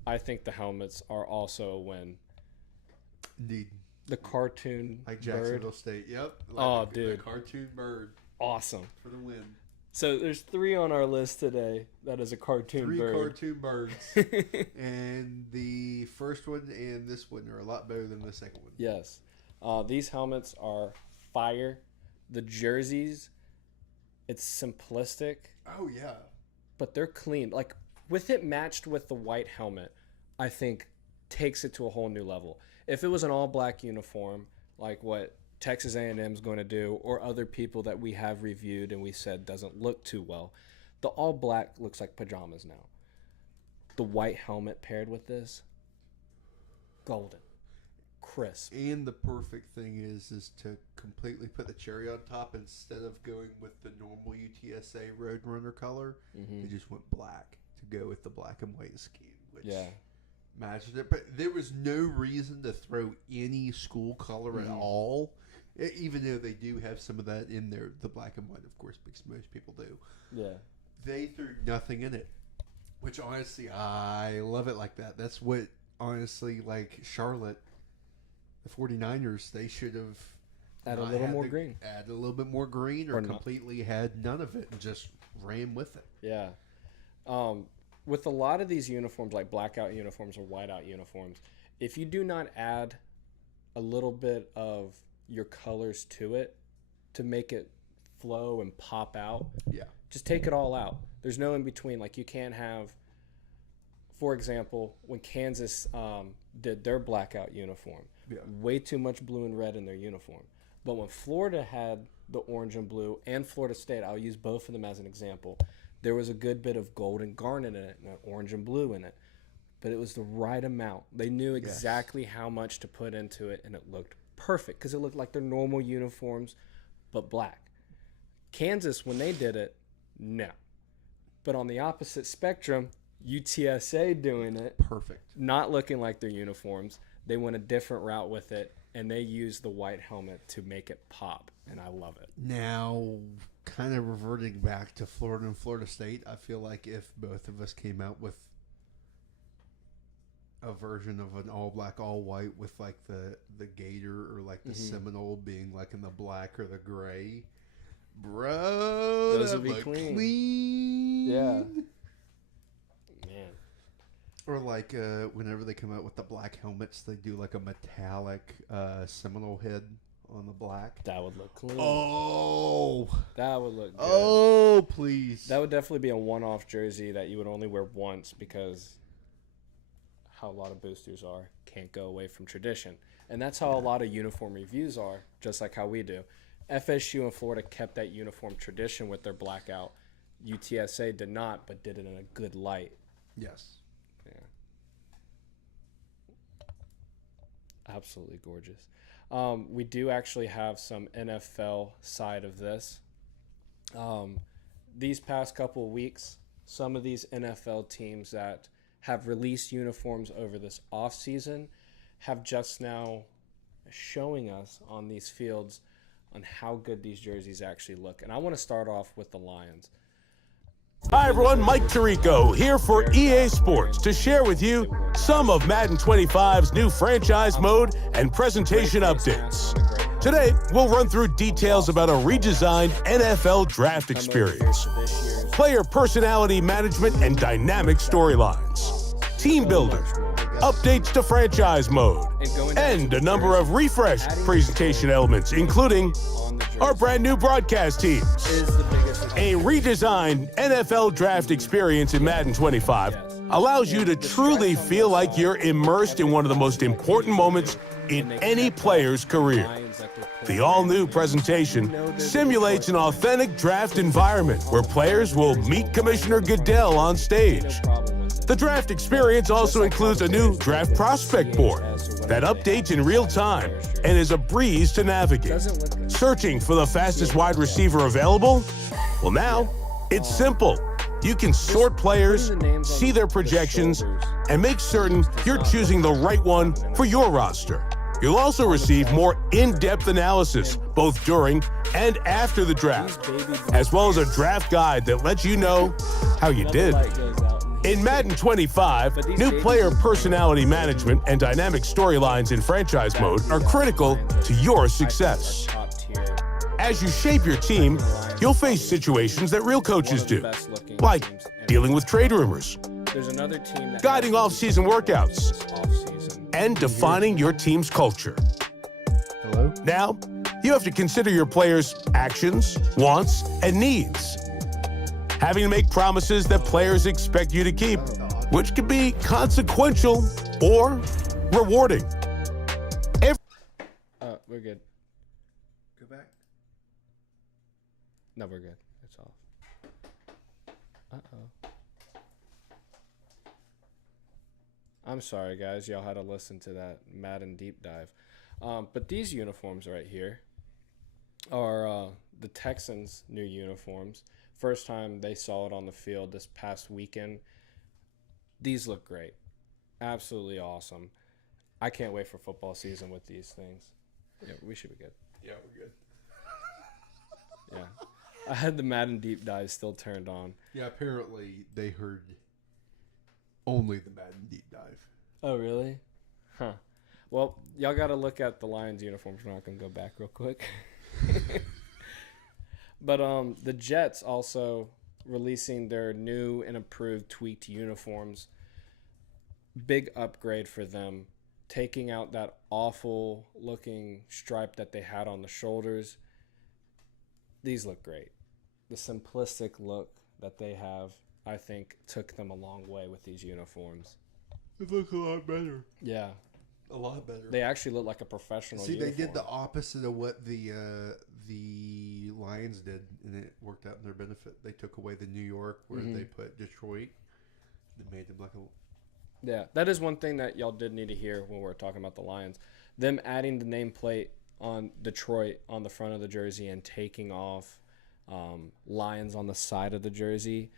I think the helmets are also a win. Indeed. The cartoon like Jacksonville bird. State. Yep. Like dude. The cartoon bird. Awesome. For the win. So there's 3 on our list today. That is a cartoon bird. 3 cartoon birds. And the first one and this one are a lot better than the second one. Yes. These helmets are fire. The jerseys, it's simplistic. Oh, yeah. But they're clean. Like, with it matched with the white helmet, I think takes it to a whole new level. If it was an all-black uniform, like what Texas A&M is going to do, or other people that we have reviewed and we said doesn't look too well, the all-black looks like pajamas now. The white helmet paired with this, golden, crisp. And the perfect thing is to completely put the cherry on top. Instead of going with the normal UTSA Roadrunner color, they just went black to go with the black and white scheme, which matched it. But there was no reason to throw any school color at all, even though they do have some of that in there. The black and white, of course, because most people do. Yeah. They threw nothing in it, which honestly, I love it like that. That's what, honestly, like Charlotte, the 49ers, they should have add a little more green. Add a little bit more green or completely had none of it and just ran with it. Yeah. With a lot of these uniforms, like blackout uniforms or whiteout uniforms, if you do not add a little bit of your colors to it to make it flow and pop out, just take it all out. There's no in between. Like, you can't have, for example, when Kansas did their blackout uniform, way too much blue and red in their uniform. But when Florida had the orange and blue, and Florida State, I'll use both of them as an example, there was a good bit of gold and garnet in it and orange and blue in it. But it was the right amount. They knew exactly how much to put into it, and it looked perfect because it looked like their normal uniforms, but black. Kansas, when they did it, no. But on the opposite spectrum, UTSA doing it, perfect, not looking like their uniforms. They went a different route with it, and they used the white helmet to make it pop, and I love it. Now, kind of reverting back to Florida and Florida State, I feel like if both of us came out with a version of an all black, all white with like the gator or like the Seminole being like in the black or the gray. Bro, Those that would be look clean. Yeah. Man. Or like whenever they come out with the black helmets, they do like a metallic Seminole head on the black. That would look clean. Oh, That would look good. oh, please. That would definitely be a one-off jersey that you would only wear once because how a lot of boosters are. Can't go away from tradition. And that's how a lot of uniform reviews are, just like how we do. FSU and Florida kept that uniform tradition with their blackout. UTSA did not, but did it in a good light. Yes. Yeah. Absolutely gorgeous. We do actually have some NFL side of this. These past couple of weeks, some of these NFL teams that have released uniforms over this offseason have just now showing us on these fields on how good these jerseys actually look. And I want to start off with the Lions. Hi everyone, Mike Tirico here for EA Sports to share with you some of Madden 25's new franchise mode and presentation updates. Today, we'll run through details about a redesigned NFL draft experience, player personality management and dynamic storylines, team builder, updates to franchise mode, and a number of refreshed presentation elements, including our brand new broadcast teams. A redesigned NFL draft experience in Madden 25 allows you to truly feel like you're immersed in one of the most important moments in any player's career. The all-new presentation simulates an authentic draft environment where players will meet Commissioner Goodell on stage. The draft experience also includes a new draft prospect board that updates in real time and is a breeze to navigate. Searching for the fastest wide receiver available? Well, now it's simple. You can sort players, see their projections, and make certain you're choosing the right one for your roster. You'll also receive more in-depth analysis both during and after the draft, as well as a draft guide that lets you know how you did. In Madden 25, new player personality management and dynamic storylines in franchise mode are critical to your success. As you shape your team, you'll face situations that real coaches do, like dealing with trade rumors, guiding off-season workouts, and defining your team's culture. Hello? Now, you have to consider your players' actions, wants, and needs. Having to make promises that players expect you to keep, which can be consequential or rewarding. We're good. Go back. No, we're good. It's off. Uh-oh. I'm sorry, guys. Y'all had to listen to that Madden deep dive. But these uniforms right here are the Texans' new uniforms. First time they saw it on the field this past weekend. These look great. Absolutely awesome. I can't wait for football season with these things. Yeah, we should be good. Yeah, we're good. Yeah. I had the Madden deep dive still turned on. Yeah, apparently they heard only the Madden deep dive. Oh, really? Huh. Well, y'all got to look at the Lions uniforms. We're not going to go back real quick. But the Jets also releasing their new and improved tweaked uniforms. Big upgrade for them. Taking out that awful looking stripe that they had on the shoulders. These look great. The simplistic look that they have, I think, took them a long way with these uniforms. It looks a lot better. Yeah. A lot better. They actually look like a professional uniform. They did the opposite of what the Lions did, and it worked out in their benefit. They took away the New York where they put Detroit. They made them like a... Yeah, that is one thing that y'all did need to hear when we were talking about the Lions. Them adding the nameplate on Detroit on the front of the jersey and taking off Lions on the side of the jersey,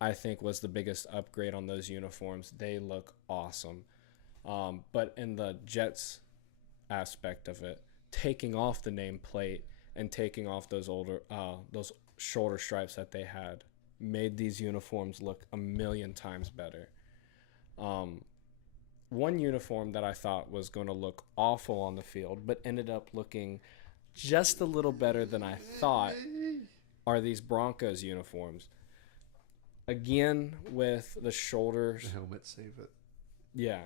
I think was the biggest upgrade on those uniforms. They look awesome. But in the Jets aspect of it, taking off the nameplate and taking off those shoulder stripes that they had made these uniforms look a million times better. one uniform that I thought was going to look awful on the field, but ended up looking just a little better than I thought, are these Broncos uniforms. Again, with the shoulders. The helmets save it. Yeah.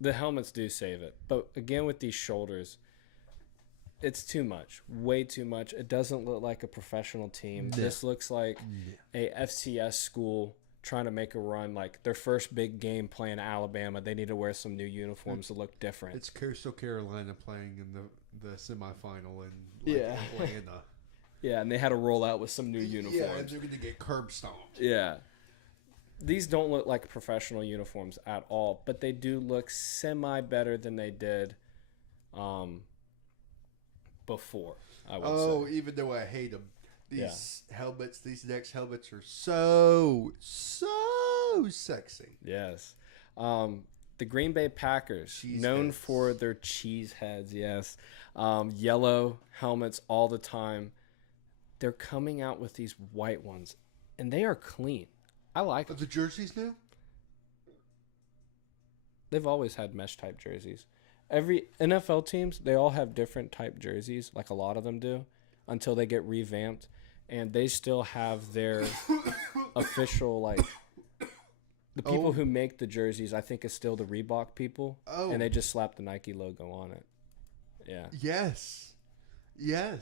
The helmets do save it. But again, with these shoulders, it's too much. Way too much. It doesn't look like a professional team. No. This looks like a FCS school trying to make a run. Like their first big game playing Alabama. They need to wear some new uniforms to look different. It's Coastal Carolina playing in the semifinal in Atlanta. Yeah, and they had to roll out with some new uniforms. Yeah, and they're going to get curb stomped. Yeah. These don't look like professional uniforms at all, but they do look semi better than they did before, I would say. Even though I hate them. These helmets, these next helmets are so sexy. Yes. The Green Bay Packers, known for their cheese heads, yes. Yellow helmets all the time. They're coming out with these white ones, and they are clean. I like them. The jerseys now? They've always had mesh type jerseys. Every NFL teams, they all have different type jerseys, like a lot of them do, until they get revamped, and they still have their official, like, the people who make the jerseys, I think, is still the Reebok people, and they just slap the Nike logo on it. Yeah. Yes. Yeah.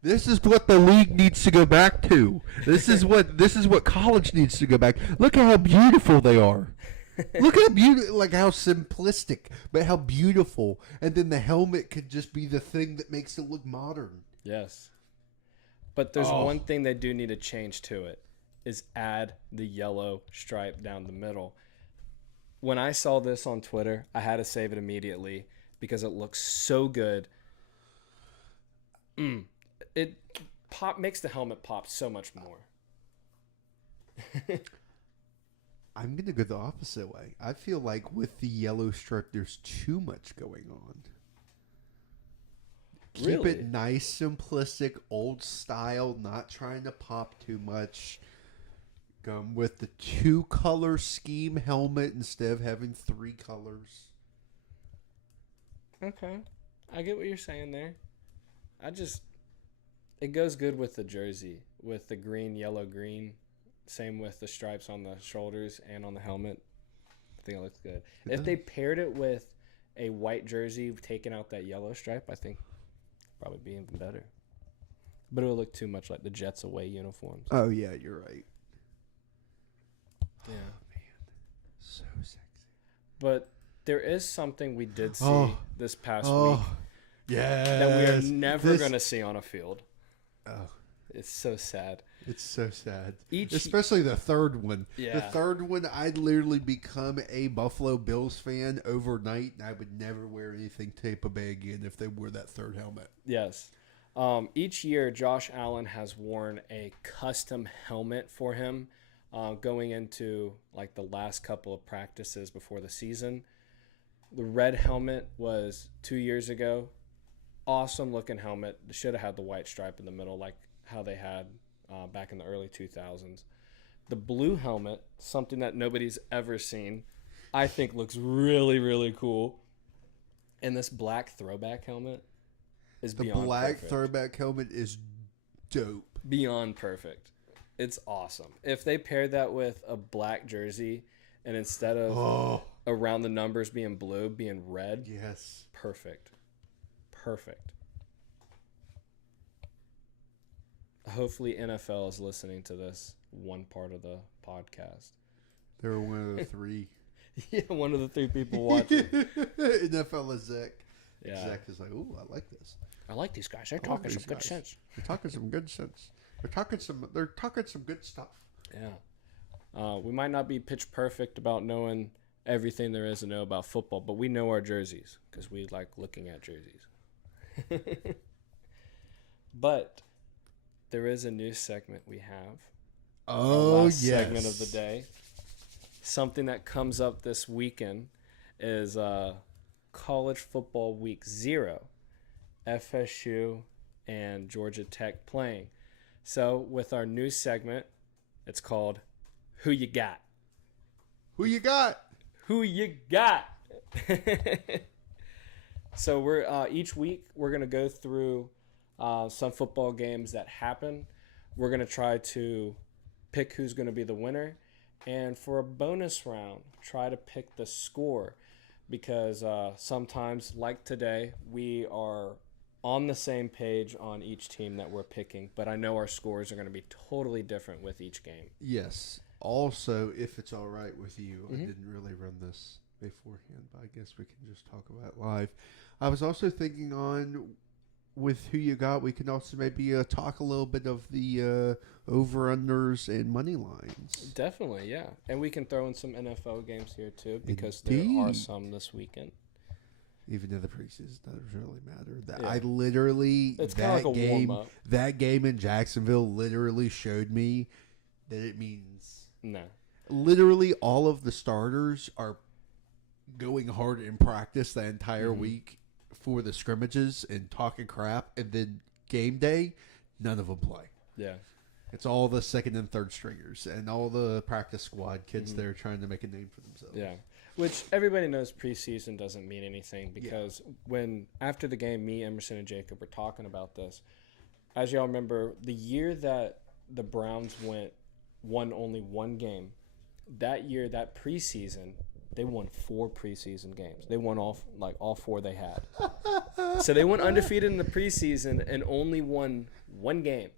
This is what the league needs to go back to. This is what college needs to go back. Look at how beautiful they are. Look at how simplistic, but how beautiful. And then the helmet could just be the thing that makes it look modern. Yes. But there's one thing they do need to change to it, is add the yellow stripe down the middle. When I saw this on Twitter, I had to save it immediately because it looks so good. It makes the helmet pop so much more. I'm going to go the opposite way. I feel like with the yellow stripe, there's too much going on. Keep it nice, simplistic, old style, not trying to pop too much. Come with the 2-color scheme helmet instead of having 3 colors. Okay. I get what you're saying there. It goes good with the jersey, with the green, yellow, green. Same with the stripes on the shoulders and on the helmet. I think it looks good. If they paired it with a white jersey, taking out that yellow stripe, I think probably be even better. But it would look too much like the Jets away uniforms. Oh, yeah, you're right. Yeah. Oh, man. So sexy. But there is something we did see this past week. Yes. That we are never going to see on a field. Oh. It's so sad. It's so sad. Especially the third one. Yeah. The third one, I'd literally become a Buffalo Bills fan overnight, and I would never wear anything Tampa Bay again if they wore that third helmet. Yes. Each year, Josh Allen has worn a custom helmet for him going into like the last couple of practices before the season. The red helmet was 2 years ago. Awesome looking helmet. They should have had the white stripe in the middle like how they had back in the early 2000s. The blue helmet, something that nobody's ever seen, I think looks really, really cool. And this black throwback helmet is beyond perfect. The black throwback helmet is dope. Beyond perfect. It's awesome. If they paired that with a black jersey and instead of around the numbers being blue, being red. Yes. Perfect. Hopefully NFL is listening to this one part of the podcast. They're one of the 3. Yeah, one of the 3 people watching. NFL is Zach. Yeah. Zach is like, ooh, I like this. I like these guys. They're talking some good sense. They're talking some good sense. They're talking some good stuff. Yeah. We might not be pitch perfect about knowing everything there is to know about football, but we know our jerseys because we like looking at jerseys. But there is a new segment we have. Oh, yes. Segment of the day. Something that comes up this weekend is College Football Week 0. FSU and Georgia Tech playing. So with our new segment, it's called Who You Got? Who you got? Who you got? So we're each week we're gonna go through some football games that happen. We're gonna try to pick who's gonna be the winner, and for a bonus round, try to pick the score, because sometimes, like today, we are on the same page on each team that we're picking, but I know our scores are going to be totally different with each game. Yes. Also, if it's all right with you, I didn't really run this beforehand, but I guess we can just talk about it live. I was also thinking on with who you got, we can also maybe talk a little bit of the over-unders and money lines. Definitely, yeah. And we can throw in some NFL games here too, because there are some this weekend. Even though the preseason doesn't really matter. I literally, it's that like game, that game in Jacksonville literally showed me that it means no. Literally all of the starters are going hard in practice the entire week for the scrimmages and talking crap, and then game day, none of them play. Yeah. It's all the second and third stringers and all the practice squad kids there trying to make a name for themselves. Yeah. Which everybody knows preseason doesn't mean anything, because when after the game, me, Emerson, and Jacob were talking about this. As y'all remember, the year that the Browns won only one game, that year, that preseason, they won 4 preseason games. They won all 4 they had. So they went undefeated in the preseason and only won one game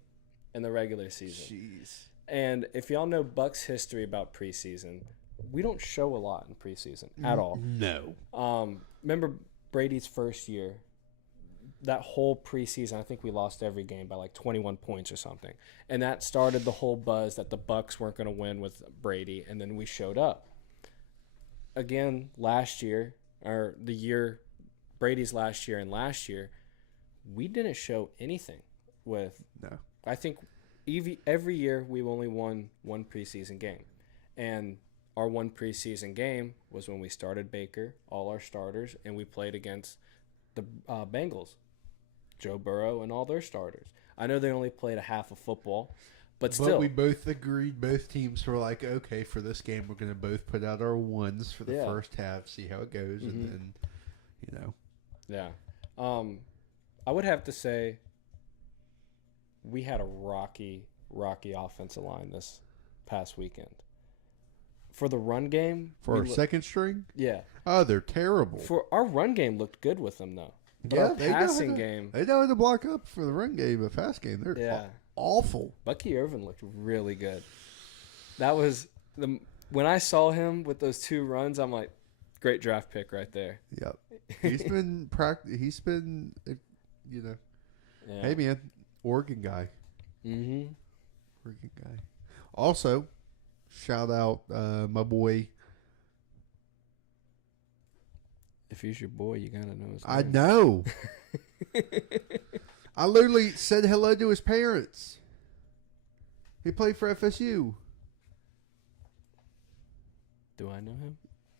in the regular season. Jeez. And if y'all know Bucks history about preseason, we don't show a lot in preseason at all. No. Remember Brady's first year? That whole preseason, I think we lost every game by like 21 points or something. And that started the whole buzz that the Bucks weren't going to win with Brady, and then we showed up. Again, last year, or the year, Brady's last year and last year, we didn't show anything with. No. I think every year we only won one preseason game. And our one preseason game was when we started Baker, all our starters, and we played against the Bengals, Joe Burrow and all their starters. I know they only played a half of football, but still. But we both agreed, both teams were like, okay, for this game, we're going to both put out our ones for the first half, see how it goes, and then, you know. Yeah. I would have to say we had a rocky offensive line this past weekend. For the run game. For our second string? Yeah. Oh, they're terrible. For our run game looked good with them, though. But our passing game. They know how to block up for the run game, but fast game, they're awful. Bucky Irvin looked really good. That was when I saw him with those 2 runs, I'm like, great draft pick right there. Yep. He's been you know. Yeah. Hey man, Oregon guy. Mm-hmm. Oregon guy. Also, shout out my boy. If he's your boy, you gotta know his name. I know. I literally said hello to his parents. He played for FSU. Do I know him?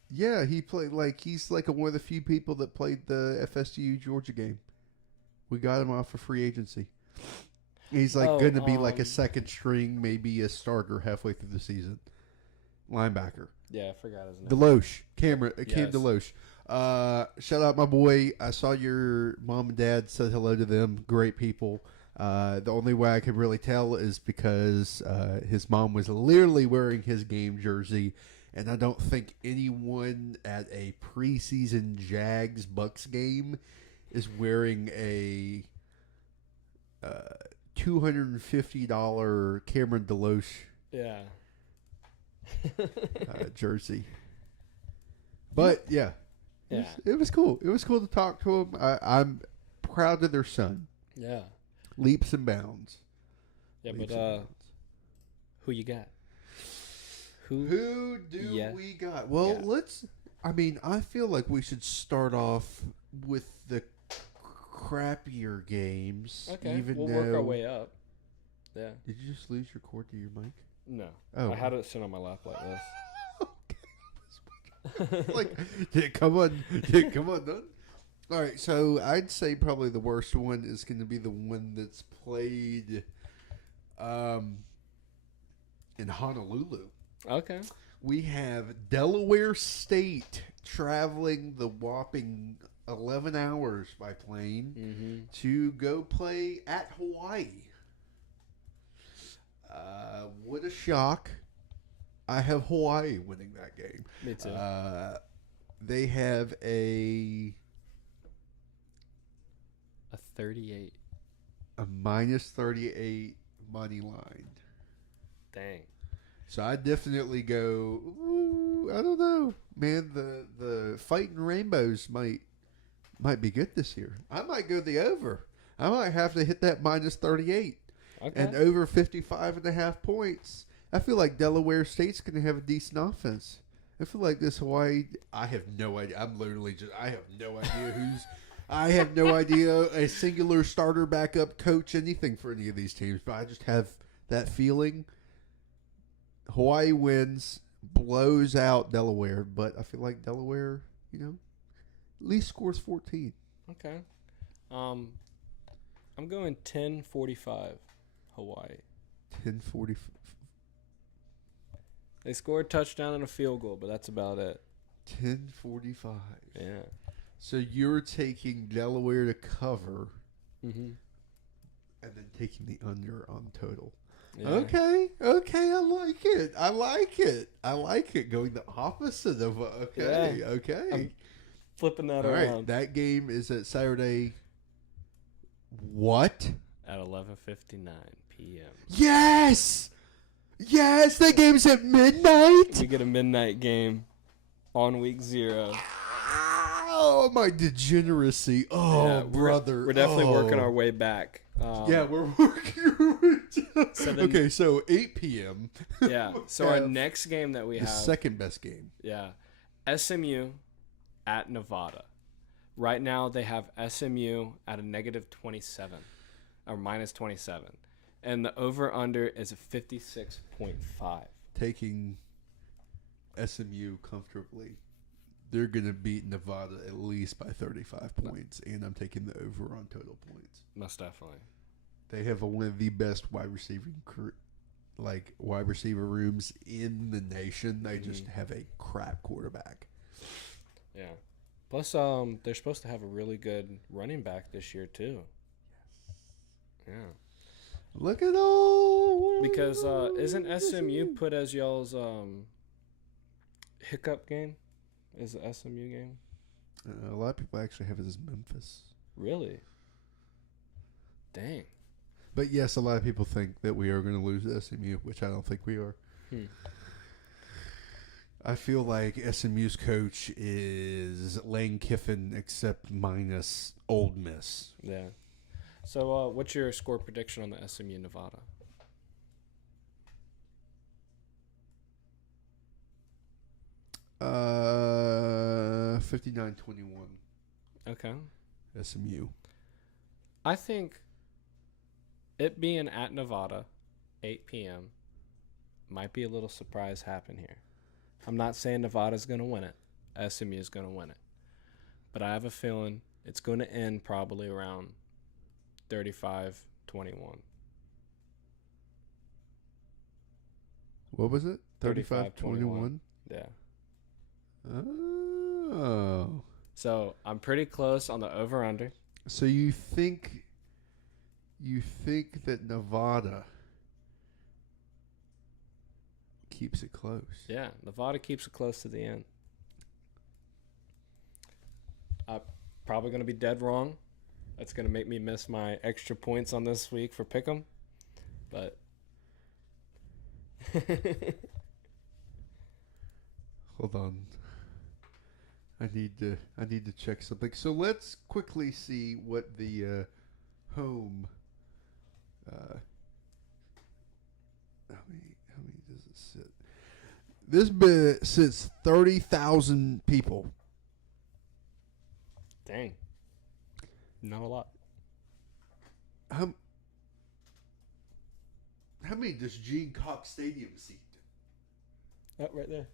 Yeah, he's like one of the few people that played the FSU Georgia game. We got him off of free agency. He's going to be like a second string, maybe a starter halfway through the season. Linebacker. Yeah, I forgot his name. Deloche. Cam Deloche. Shout out my boy. I saw your mom and dad, said hello to them. Great people. The only way I could really tell is because his mom was literally wearing his game jersey, and I don't think anyone at a preseason Jags-Bucks game is wearing a $250 Cameron Deloche jersey. But yeah. It was cool. It was cool to talk to him. I'm proud of their son. Yeah. Leaps and bounds. Yeah, but who you got? Who do we got? Well, I feel like we should start off with the crappier games. Okay, we'll work our way up. Yeah. Did you just lose your cord to your mic? No. Oh. I had it sit on my lap like this. Like, come on, done. All right, so I'd say probably the worst one is going to be the one that's played in Honolulu. Okay. We have Delaware State traveling the whopping 11 hours by plane to go play at Hawaii. What a shock. I have Hawaii winning that game. Me too. They have a 38. minus 38 money line. Dang. So I definitely go, ooh, I don't know. Man, the Fighting Rainbows might be good this year. I might go the over. I might have to hit that minus 38. Okay. And over 55.5 points. I feel like Delaware State's going to have a decent offense. I feel like this Hawaii, I have no idea. I have no idea who's, I have no idea a singular starter, backup, coach, anything for any of these teams. But I just have that feeling. Hawaii wins, blows out Delaware. But I feel like Delaware, at least scores 14. Okay. I'm going 10-45 Hawaii. 10-40. They scored a touchdown and a field goal, but that's about it. 10-45. Yeah. So you're taking Delaware to cover, Mm-hmm. and then taking the under on total. Yeah. Okay, I like it. Going the opposite of okay. I'm flipping that All right, around. that game is at Saturday. What? At 11:59 p.m. Yes, that game's at midnight. We get a midnight game on week 0. Oh, my degeneracy. Oh, Yeah, brother. We're definitely working our way back. Yeah, we're working. So Okay, so 8 p.m. Yeah. So our next game that we the have, second best game. yeah, SMU at Nevada. Right now they have SMU at a -27 or -27, and the over/under is a 56.5. Taking SMU comfortably. They're going to beat Nevada at least by 35 points, and I'm taking the over on total points. Most definitely. They have one of the best wide receiver rooms in the nation. They just have a crap quarterback. Yeah. Plus, they're supposed to have a really good running back this year too. Yeah. Look at all. Because isn't SMU put as y'all's hiccup game? Is the SMU game? A lot of people actually have it as Memphis. Really? Dang. But yes, a lot of people think that we are going to lose to SMU, which I don't think we are. I feel like SMU's coach is Lane Kiffin, except minus Old Miss. Yeah. So, what's your score prediction on the SMU Nevada? Uh, 59-21. Okay. SMU. I think it being at Nevada, 8 p.m., might be a little surprise happen here. I'm not saying Nevada's going to win it. SMU is going to win it. But I have a feeling it's going to end probably around 35-21. What was it? 35-21? Yeah. Oh. So I'm pretty close on the over-under. So you think that Nevada keeps it close? Yeah, Nevada keeps it close to the end. I'm probably going to be dead wrong. That's going to make me miss my extra points on this week for Pick'em. But hold on. I need to check something. So let's quickly see what the home. How many does it sit? This bit sits 30,000 people. dang, not a lot. How many does Gene Cox Stadium seat? Oh, right there.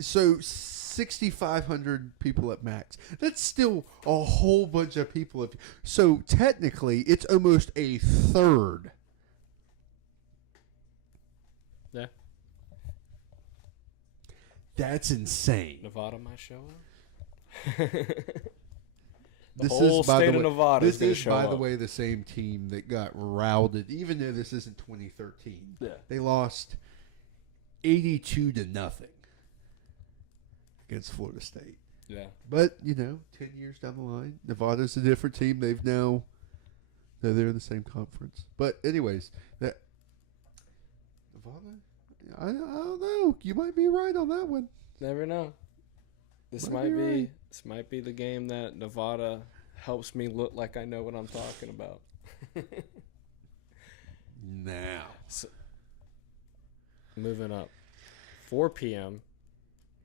So 6,500 people at max. That's still a whole bunch of people. So technically, it's almost a third. Yeah. That's insane. Nevada might show up. This whole is, by state the of way, Nevada this is gonna is, show by up. the way, the same team that got routed, even though this isn't 2013. Yeah. They lost 82-0 against Florida State. Yeah. But, 10 years down the line, Nevada's a different team. They're in the same conference. But anyways, Nevada, I don't know. You might be right on that one. Never know. This Might be right. This might be the game that Nevada helps me look like I know what I'm talking about. Now. So, moving up. 4 p.m.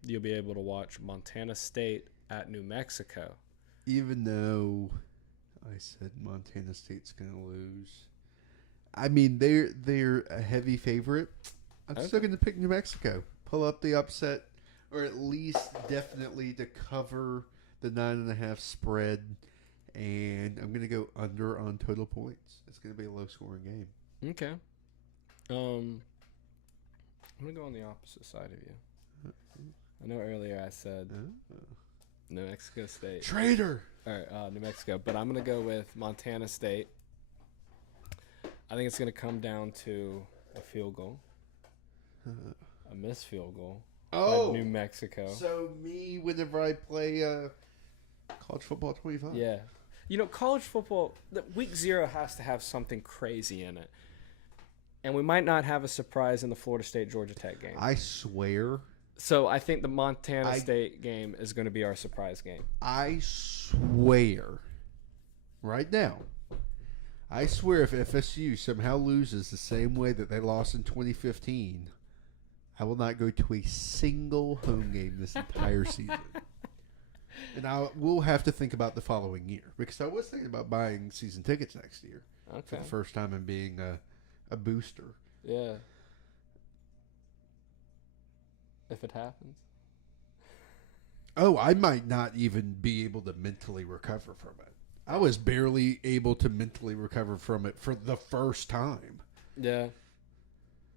You'll be able to watch Montana State at New Mexico. Even though I said Montana State's going to lose. I mean, they're a heavy favorite. I'm still going to pick New Mexico. Pull up the upset, or at least definitely to cover the 9.5 spread. And I'm going to go under on total points. It's going to be a low-scoring game. Okay. I'm going to go on the opposite side of you. I know earlier I said New Mexico State. Traitor! All right, New Mexico. But I'm going to go with Montana State. I think it's going to come down to a field goal. A missed field goal. By New Mexico. So me, whenever I play college football 25. Yeah. College football, week 0 has to have something crazy in it. And we might not have a surprise in the Florida State-Georgia Tech game. I swear. So I think the Montana State game is going to be our surprise game. I swear, right now, I swear if FSU somehow loses the same way that they lost in 2015, I will not go to a single home game this entire season. And we'll have to think about the following year, because I was thinking about buying season tickets next year for the first time and being a booster. Yeah. If it happens. Oh, I might not even be able to mentally recover from it. I was barely able to mentally recover from it for the first time. Yeah.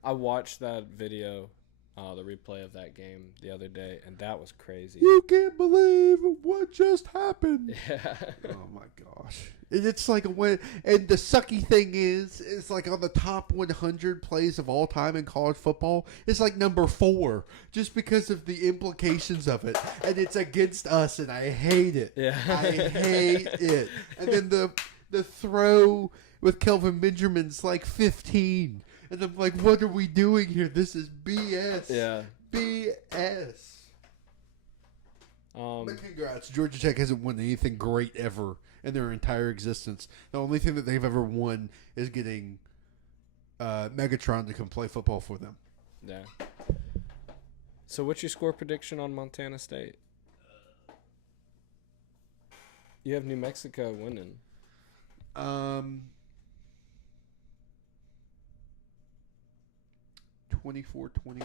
I watched that video, the replay of that game the other day, and that was crazy. You can't believe what just happened. Yeah. Oh, my gosh. And it's like and the sucky thing is, it's like on the top 100 plays of all time in college football, it's like number 4 just because of the implications of it. And it's against us, and I hate it. Yeah. I hate it. And then the throw with Kelvin Benjamin's like 15. And I'm like, what are we doing here? This is BS. Yeah. BS. But congrats. Georgia Tech hasn't won anything great ever in their entire existence. The only thing that they've ever won is getting Megatron to come play football for them. Yeah. So what's your score prediction on Montana State? You have New Mexico winning. 24-21.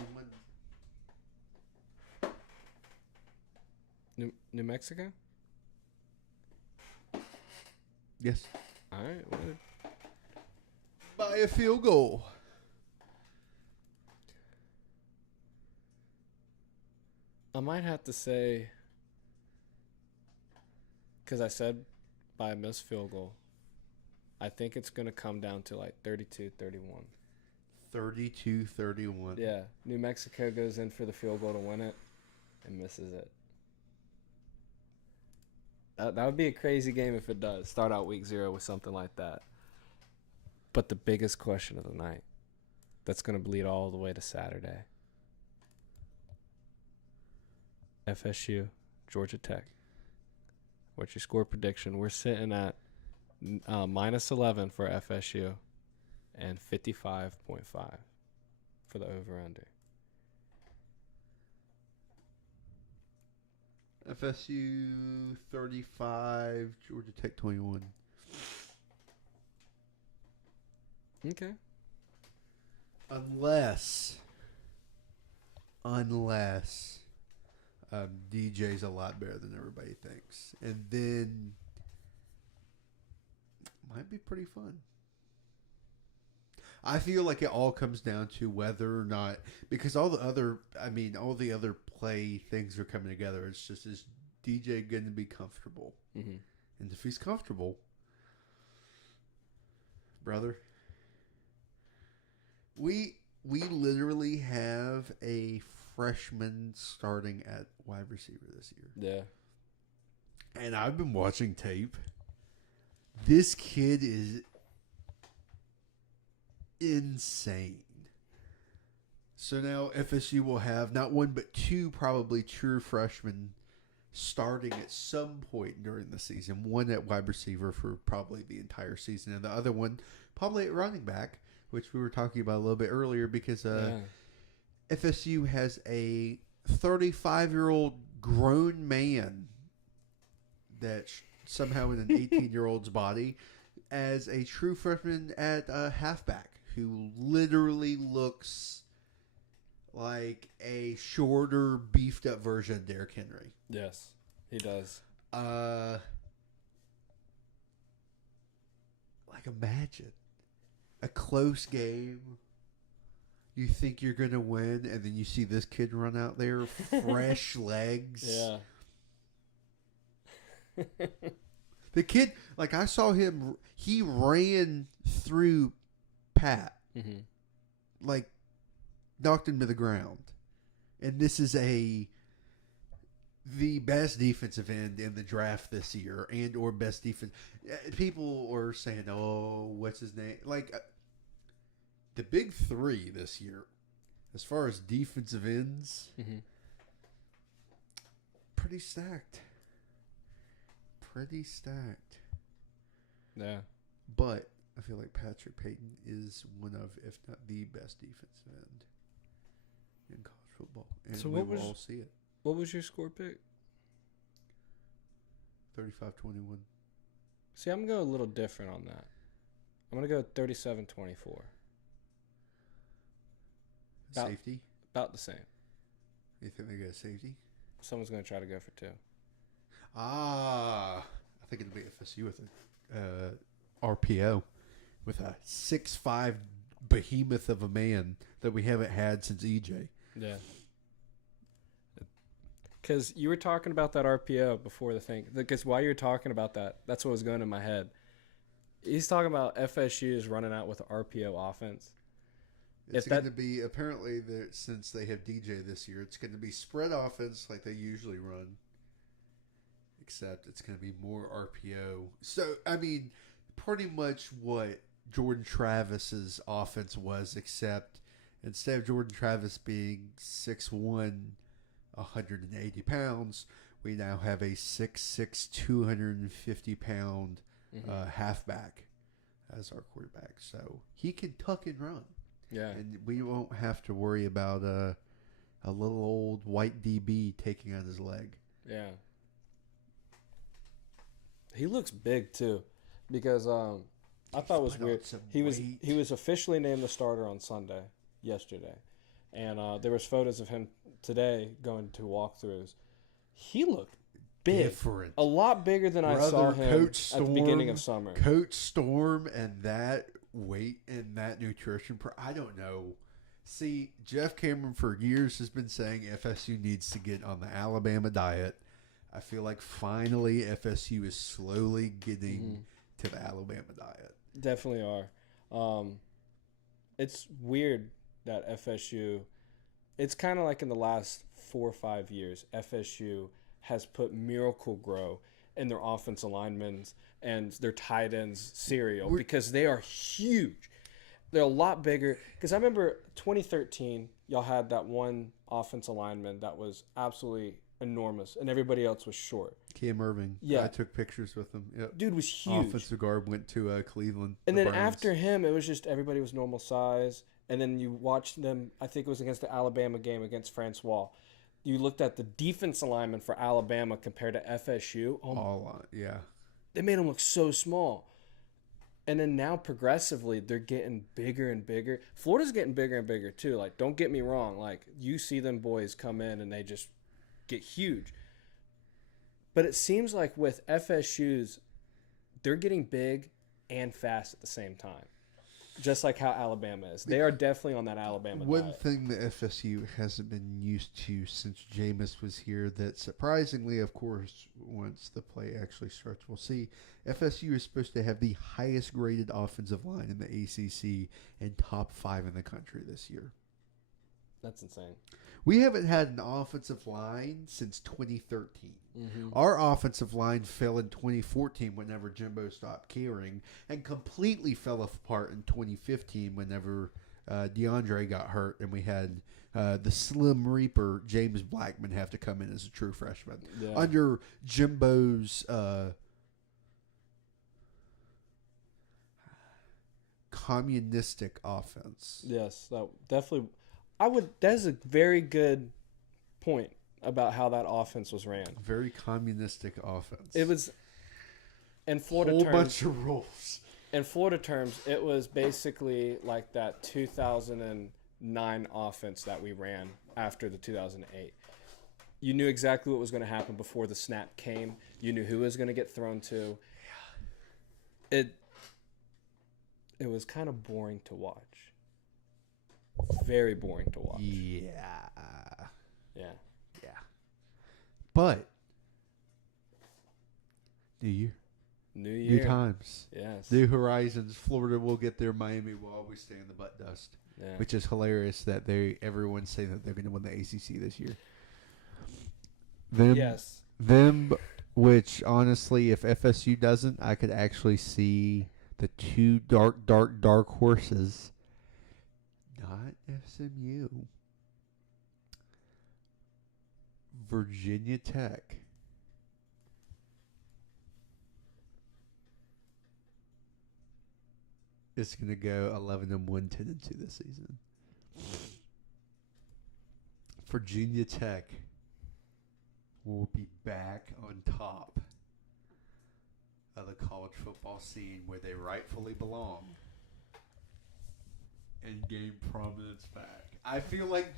New Mexico? Yes. All right. Well, by a field goal. I might have to say, because I said by a missed field goal, I think it's going to come down to like 32-31. 32-31. Yeah. New Mexico goes in for the field goal to win it and misses it. That would be a crazy game if it does. Start out week 0 with something like that. But the biggest question of the night, that's going to bleed all the way to Saturday. FSU, Georgia Tech. What's your score prediction? We're sitting at minus 11 for FSU and 55.5 for the over-under. FSU 35, Georgia Tech 21. Okay. Unless DJ's a lot better than everybody thinks. And then might be pretty fun. I feel like it all comes down to whether or not, because all the other play things are coming together. It's just, is DJ going to be comfortable? Mm-hmm. And if he's comfortable, brother, we literally have a freshman starting at wide receiver this year. Yeah. And I've been watching tape. This kid is insane. So now FSU will have not one but two probably true freshmen starting at some point during the season. One at wide receiver for probably the entire season, and the other one probably at running back, which we were talking about a little bit earlier, because FSU has a 35-year-old grown man that's somehow in an 18-year-old's body as a true freshman at halfback, who literally looks like a shorter, beefed up version of Derrick Henry. Yes, he does. Like, imagine a close game. You think you're going to win, and then you see this kid run out there, fresh legs. Yeah. The kid, like, I saw him, he ran through Pat. Mm-hmm. Like, knocked him to the ground. And this is the best defensive end in the draft this year, and or best defense. People are saying, oh, what's his name? Like, the big three this year, as far as defensive ends, pretty stacked. Pretty stacked. Yeah. But I feel like Patrick Payton is one of, if not the best defensive end in college football. And so we will all see it. What was your score pick? 35-21. See, I'm going to go a little different on that. I'm going to go 37-24. Safety? About the same. You think they get a safety? Someone's going to try to go for two. I think it'll be FSU with a RPO with a 6'5" behemoth of a man that we haven't had since EJ. Yeah. Because you were talking about that RPO before the thing. Because while you were talking about that, that's what was going in my head. He's talking about FSU is running out with an RPO offense. It's going to be, apparently, since they have DJ this year, it's going to be spread offense like they usually run. Except it's going to be more RPO. So, I mean, pretty much what Jordan Travis's offense was, except instead of Jordan Travis being 6'1", 180 pounds, we now have a 6'6", 250-pound halfback as our quarterback. So he can tuck and run. Yeah. And we won't have to worry about a little old white DB taking on his leg. Yeah. He looks big too, because I thought it was weird. He was officially named the starter on Sunday, yesterday, and there was photos of him today going to walkthroughs. He looked big, different, a lot bigger than I saw him at the beginning of summer. Coach Storm and that weight and that nutrition. I don't know. See, Jeff Cameron for years has been saying FSU needs to get on the Alabama diet. I feel like finally FSU is slowly getting to the Alabama diet. Definitely are. It's weird that FSU, it's kind of like in the last 4 or 5 years, FSU has put Miracle Grow in their offensive linemen and their tight ends cereal because they are huge. They're a lot bigger. Because I remember 2013, y'all had that one offensive lineman that was absolutely enormous, and everybody else was short. Cam Irving. Yeah. I took pictures with him. Yep. Dude was huge. Offensive guard went to Cleveland. And then Browns. after him, it was just everybody was normal size. And then you watched them, I think it was against the Alabama game against Francois. You looked at the defense alignment for Alabama compared to FSU. Yeah. They made them look so small. And then now progressively, they're getting bigger and bigger. Florida's getting bigger and bigger too. Like, don't get me wrong. Like, you see them boys come in and they just get huge. But it seems like with FSU's, they're getting big and fast at the same time. Just like how Alabama is. They are definitely on that Alabama One diet. thing that FSU hasn't been used to since Jameis was here that surprisingly, of course, once the play actually starts, we'll see. FSU is supposed to have the highest graded offensive line in the ACC and top 5 in the country this year. That's insane. We haven't had an offensive line since 2013. Our offensive line fell in 2014 whenever Jimbo stopped caring, and completely fell apart in 2015 whenever DeAndre got hurt, and we had the Slim Reaper, James Blackman, have to come in as a true freshman. Yeah. Under Jimbo's communistic offense. Yes, that definitely. That's a very good point about how that offense was ran. Very communistic offense. It was, in Florida whole terms, bunch of rules. in Florida terms, it was basically like that 2009 offense that we ran after the 2008. You knew exactly what was going to happen before the snap came. You knew who was going to get thrown to. It was kind of boring to watch. Very boring to watch. Yeah. Yeah. Yeah. But new year. New year. New times. Yes. New horizons. Florida will get there. Miami will always stay in the butt dust. Yeah. Which is hilarious that everyone say that they're going to win the ACC this year. Yes. Them, which honestly, if FSU doesn't, I could actually see the two dark horses. Not SMU. Virginia Tech. It's going to go 11-1, 10-2 this season. Virginia Tech will be back on top of the college football scene where they rightfully belong and gain prominence back. I feel like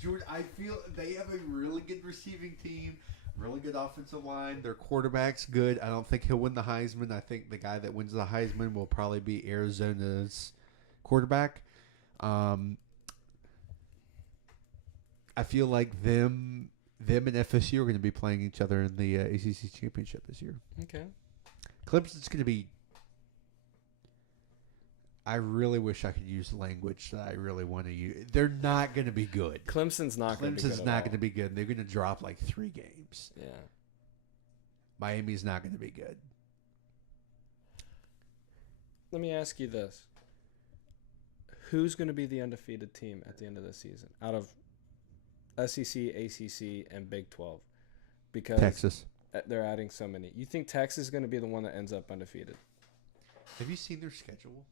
they have a really good receiving team, really good offensive line. Their quarterback's good. I don't think he'll win the Heisman. I think the guy that wins the Heisman will probably be Arizona's quarterback. I feel like them and FSU are going to be playing each other in the ACC championship this year. Okay. Clemson's going to be. I really wish I could use language that I really want to use. They're not going to be good. Clemson's not going to be good. Clemson's not going to be good. They're going to drop like 3 games. Yeah. Miami's not going to be good. Let me ask you this. Who's going to be the undefeated team at the end of the season out of SEC, ACC, and Big 12? Because Texas. They're adding so many. You think Texas is going to be the one that ends up undefeated? Have you seen their schedule?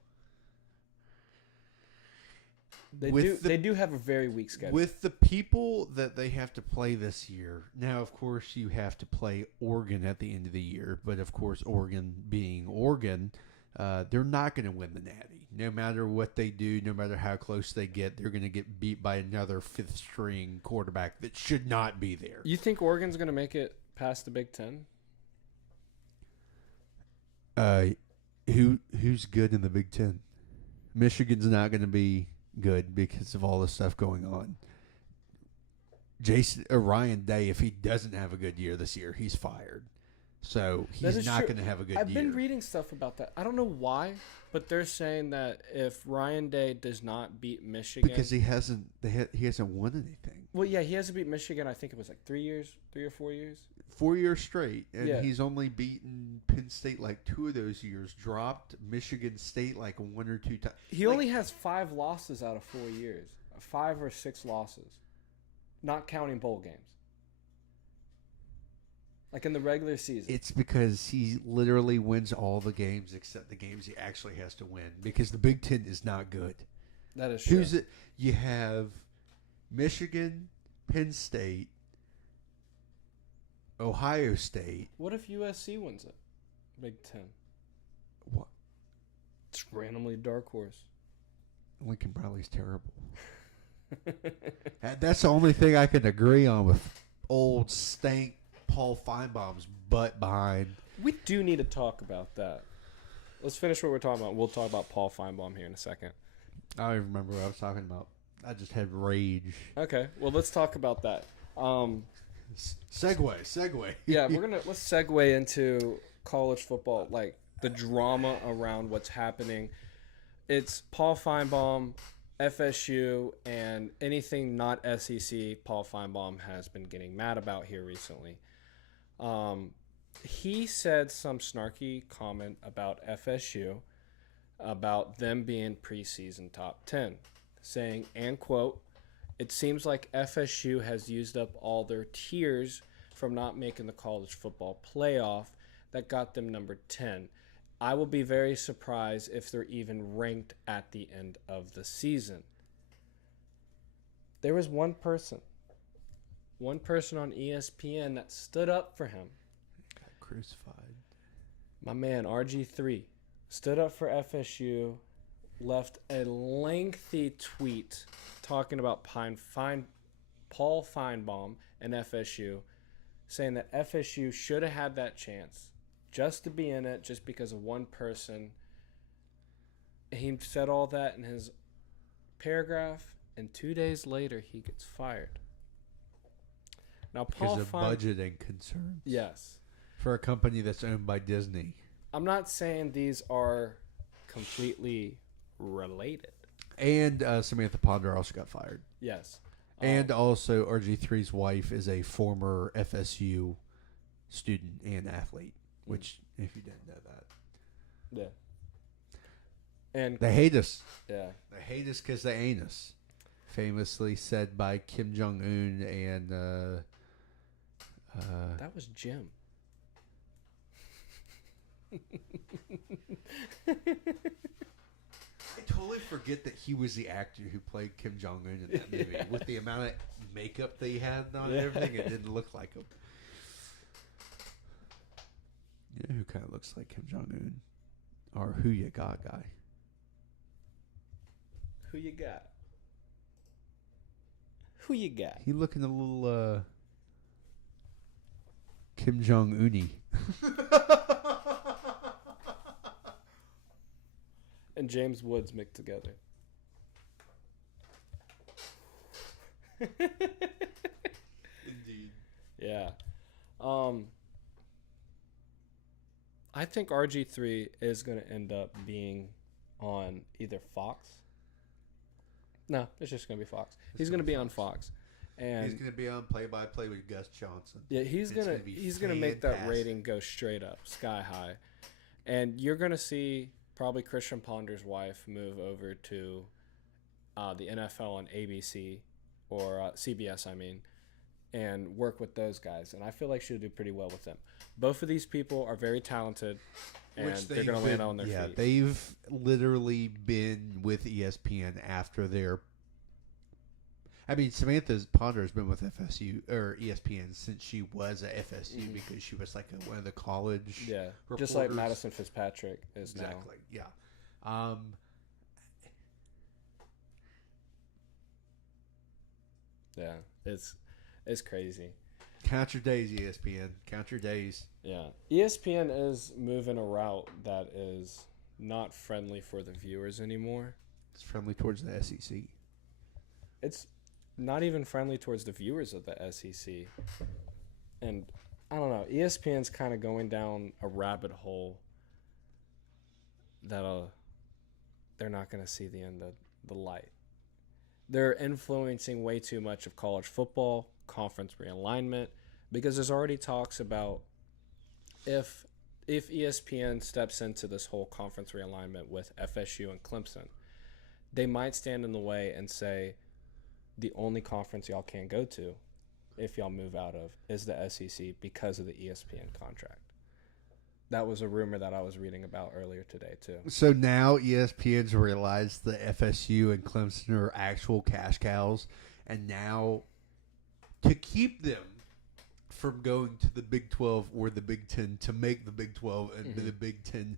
They do have a very weak schedule. With the people that they have to play this year, now, of course, you have to play Oregon at the end of the year. But, of course, Oregon being Oregon, they're not going to win the Natty. No matter what they do, no matter how close they get, they're going to get beat by another fifth-string quarterback that should not be there. You think Oregon's going to make it past the Big Ten? Who's good in the Big Ten? Michigan's not going to be good because of all the stuff going on. Ryan Day, if he doesn't have a good year this year, he's fired. So he's not going to have a good year. I've been reading stuff about that. I don't know why, but they're saying that if Ryan Day does not beat Michigan, because he hasn't won anything. Well, yeah, he hasn't beat Michigan. I think it was like 3 or 4 years. 4 years straight, and Yeah. he's only beaten Penn State like 2 of those years. Dropped Michigan State like 1 or 2 times. He only has 5 losses out of 4 years, 5 or 6 losses, not counting bowl games. Like in the regular season. It's because he literally wins all the games except the games he actually has to win because the Big Ten is not good. That is true. Who's it? You have Michigan, Penn State, Ohio State. What if USC wins it? Big Ten. What? It's randomly dark horse. Lincoln Riley's terrible. That's the only thing I can agree on with old stank Paul Feinbaum's butt behind. We do need to talk about that. Let's finish what we're talking about. We'll talk about Paul Feinbaum here in a second. I don't even remember what I was talking about. I just had rage. Okay, well, let's talk about that. Segue. Yeah, let's segue into college football, like the drama around what's happening. It's Paul Feinbaum, FSU, and anything not SEC. Paul Feinbaum has been getting mad about here recently. He said some snarky comment about FSU, about them being preseason top 10, saying, and quote, "It seems like FSU has used up all their tiers from not making the college football playoff that got them number 10. I will be very surprised if they're even ranked at the end of the season." There was one person on ESPN that stood up for him. Got crucified. My man, RG3, stood up for FSU, left a lengthy tweet talking about Paul Feinbaum and FSU, saying that FSU should have had that chance just to be in it just because of one person. He said all that in his paragraph, and 2 days later, he gets fired. Now, Because of budgeting concerns. Yes. For a company that's owned by Disney. I'm not saying these are completely related. And Samantha Ponder also got fired. Yes. And also RG3's wife is a former FSU student and athlete, which, if you didn't know that. Yeah. And they hate us. Yeah. They hate us because they ain't us. Famously said by Kim Jong-un and... that was Jim. I totally forget that he was the actor who played Kim Jong-un in that movie. With the amount of makeup that he had on and everything, it didn't look like him. You know who kind of looks like Kim Jong-un? Our Who You Got guy. Who you got? Who you got? He looking a little Kim Jong-un-y. And James Woods mixed together. Indeed. Yeah. I think RG3 is going to end up being on either Fox. No, it's just going to be Fox. He's going to be on Fox. And he's going to be on play-by-play with Gus Johnson. Yeah, he's going to make that rating go straight up, sky high. And you're going to see probably Christian Ponder's wife move over to the NFL on ABC or CBS, and work with those guys. And I feel like she'll do pretty well with them. Both of these people are very talented, and they're going to land on their feet. Yeah, they've literally been with ESPN after their... Samantha Ponder has been with FSU or ESPN since she was at FSU because she was like one of the college reporters. Just like Madison Fitzpatrick is now. Exactly, yeah. Yeah, it's crazy. Count your days, ESPN. Count your days. Yeah, ESPN is moving a route that is not friendly for the viewers anymore. It's friendly towards the SEC. It's not even friendly towards the viewers of the SEC. And I don't know, ESPN's kind of going down a rabbit hole that they're not going to see the end of the light. They're influencing way too much of college football, conference realignment, because there's already talks about if ESPN steps into this whole conference realignment with FSU and Clemson, they might stand in the way and say, the only conference y'all can't go to if y'all move out of is the SEC because of the ESPN contract. That was a rumor that I was reading about earlier today, too. So now ESPN's realized that FSU and Clemson are actual cash cows, and now to keep them from going to the Big 12 or the Big 10 to make the Big 12 and the Big 10